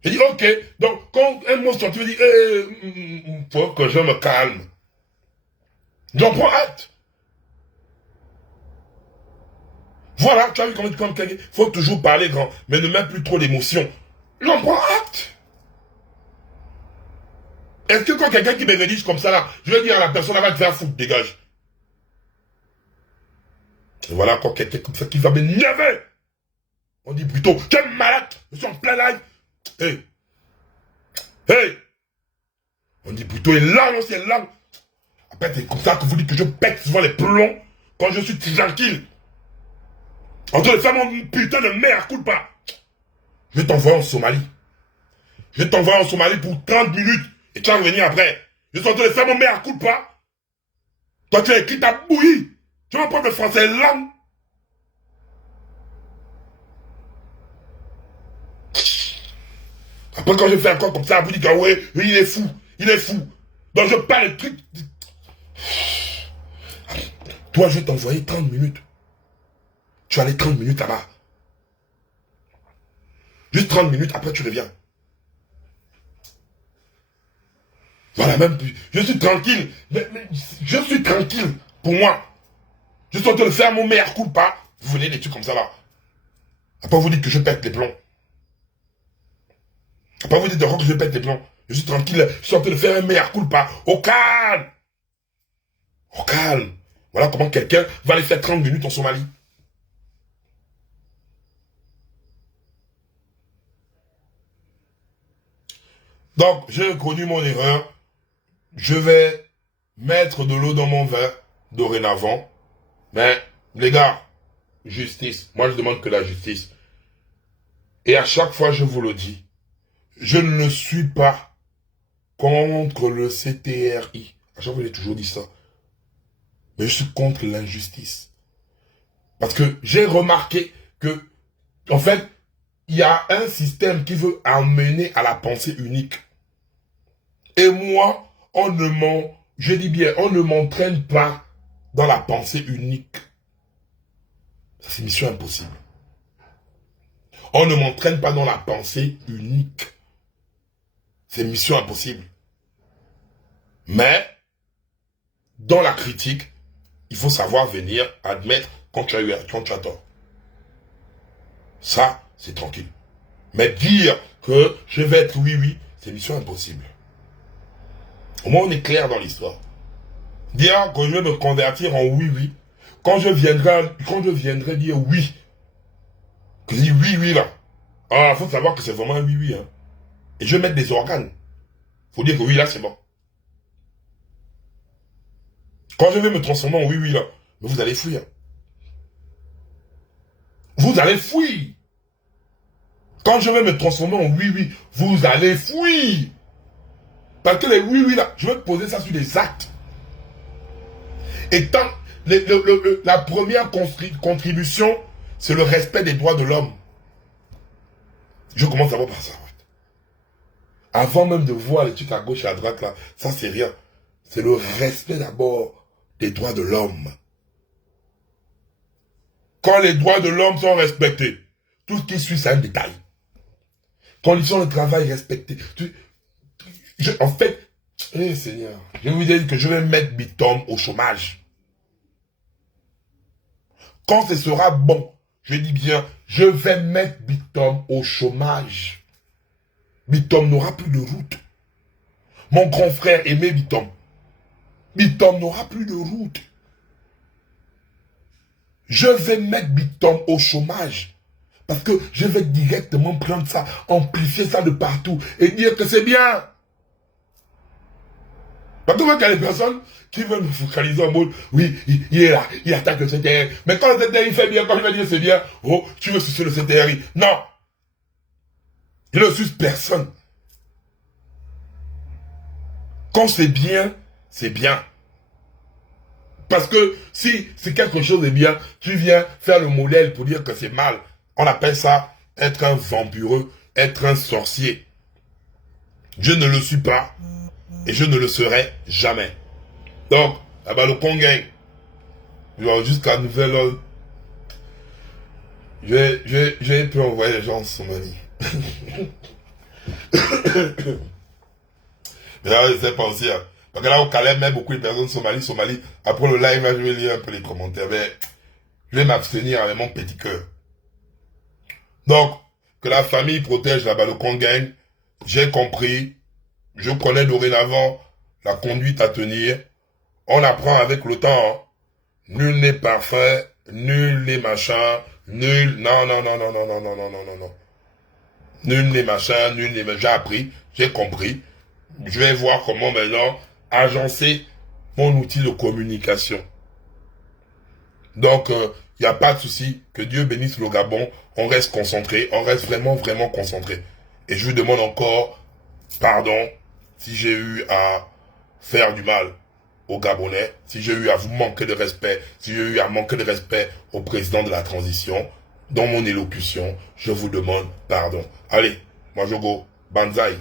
Je dis, ok, donc quand un mot sort, tu me dis, faut que je me calme. J'en prends acte. Voilà, tu as vu comment il faut toujours parler grand, mais ne mets plus trop d'émotion. J'en prends acte. Est-ce que quand quelqu'un qui me rédige comme ça là, je vais dire à la personne, elle va te faire foutre, dégage. Et voilà encore quelqu'un comme ça qui va m'énerver. On dit plutôt, quel malade, je suis en plein live. Hey. On dit plutôt, il est là, non, c'est là. Après, c'est comme ça que vous dites que je pète souvent les plombs quand je suis tranquille. En train de faire mon putain de merde, coule pas. Je vais t'envoyer en Somalie. Je vais t'envoyer en Somalie pour 30 minutes. Et tu vas revenir après. Je suis en train de faire mon merde, coule pas. Toi, tu as écrit ta bouillie. Tu vas prendre le français langue. Après, quand je fais encore comme ça, vous dites, ah ouais, il est fou. Il est fou. Donc, je parle de trucs. Toi, je vais t'envoyer 30 minutes. Tu vas aller 30 minutes là-bas. Juste 30 minutes, après tu reviens. Voilà, même plus. Je suis tranquille. Je suis tranquille pour moi. Je suis en train de faire mon meilleur coup pas. Vous venez des trucs comme ça là. Après vous dites que je pète les plombs. Après vous dites que je pète les plombs. Je suis tranquille. Je suis en train de faire un meilleur coup pas. Au calme. Au calme. Voilà comment quelqu'un va aller faire 30 minutes en Somalie. Donc, j'ai reconnu mon erreur. Je vais mettre de l'eau dans mon vin dorénavant. Mais, les gars, justice. Moi, je demande que la justice. Et à chaque fois, je vous le dis, je ne suis pas contre le CTRI. À chaque fois, j'ai toujours dit ça. Mais je suis contre l'injustice. Parce que j'ai remarqué que, en fait, il y a un système qui veut amener à la pensée unique. Et moi, je dis bien, on ne m'entraîne pas dans la pensée unique. C'est mission impossible. On ne m'entraîne pas dans la pensée unique. C'est mission impossible. Mais, dans la critique, il faut savoir venir admettre quand tu as tort. Ça, c'est tranquille. Mais dire que je vais être oui, c'est mission impossible. Au moins, on est clair dans l'histoire. Dire que je vais me convertir en oui, quand je viendrai dire oui, que je dis oui là, il faut savoir que c'est vraiment un oui, hein. Et je vais mettre des organes. Faut dire que oui là, c'est bon. Quand je vais me transformer en oui là, mais vous allez fuir. Vous allez fuir. Quand je vais me transformer en oui, vous allez fuir. Parce que les oui là, je vais poser ça sur des actes. Et tant, la première contribution, c'est le respect des droits de l'homme. Je commence d'abord par ça. Avant même de voir les trucs à gauche et à droite là, ça c'est rien. C'est le respect d'abord des droits de l'homme. Quand les droits de l'homme sont respectés, tout ce qui suit c'est un détail. Conditions de travail respectées. En fait, Seigneur, je vous ai dit que je vais mettre Bitom au chômage. Quand ce sera bon, je dis bien, je vais mettre Bitom au chômage. Bitom n'aura plus de route. Mon grand frère aimait Bitom. Bitom n'aura plus de route. Je vais mettre Bitom au chômage. Parce que je vais directement prendre ça, amplifier ça de partout et dire que c'est bien. Parce que vous voyez qu'il y a des personnes qui veulent me focaliser en mode, oui, il est là, il attaque le CTRI. Mais quand le CTRI fait bien, quand je vais dire c'est bien, oh, tu veux sucer le CTRI. Non. Il ne suce personne. Quand c'est bien, c'est bien. Parce que si quelque chose est bien, tu viens faire le modèle pour dire que c'est mal. On appelle ça être un vampireux, être un sorcier. Je ne le suis pas et je ne le serai jamais. Donc, là-bas, le Congain, jusqu'à nouvelle ordre, j'ai pu envoyer les gens en Somalie. Mais là, je ne sais pas aussi. Hein. Parce que là, au Calais, même beaucoup de personnes Somalie. Après le live, là, je vais lire un peu les commentaires. Mais je vais m'abstenir avec mon petit cœur. Donc, que la famille protège là-bas le Congain, j'ai compris. Je connais dorénavant la conduite à tenir. On apprend avec le temps. Hein. Nul n'est parfait, nul n'est machin, nul... Non. Nul n'est machin, nul n'est... J'ai appris, j'ai compris. Je vais voir comment maintenant agencer mon outil de communication. Donc, il n'y a pas de souci. Que Dieu bénisse le Gabon. On reste concentré. On reste vraiment concentré. Et je vous demande encore pardon si j'ai eu à faire du mal aux Gabonais, si j'ai eu à vous manquer de respect, si j'ai eu à manquer de respect au président de la transition. Dans mon élocution, je vous demande pardon. Allez, moi je go. Banzai.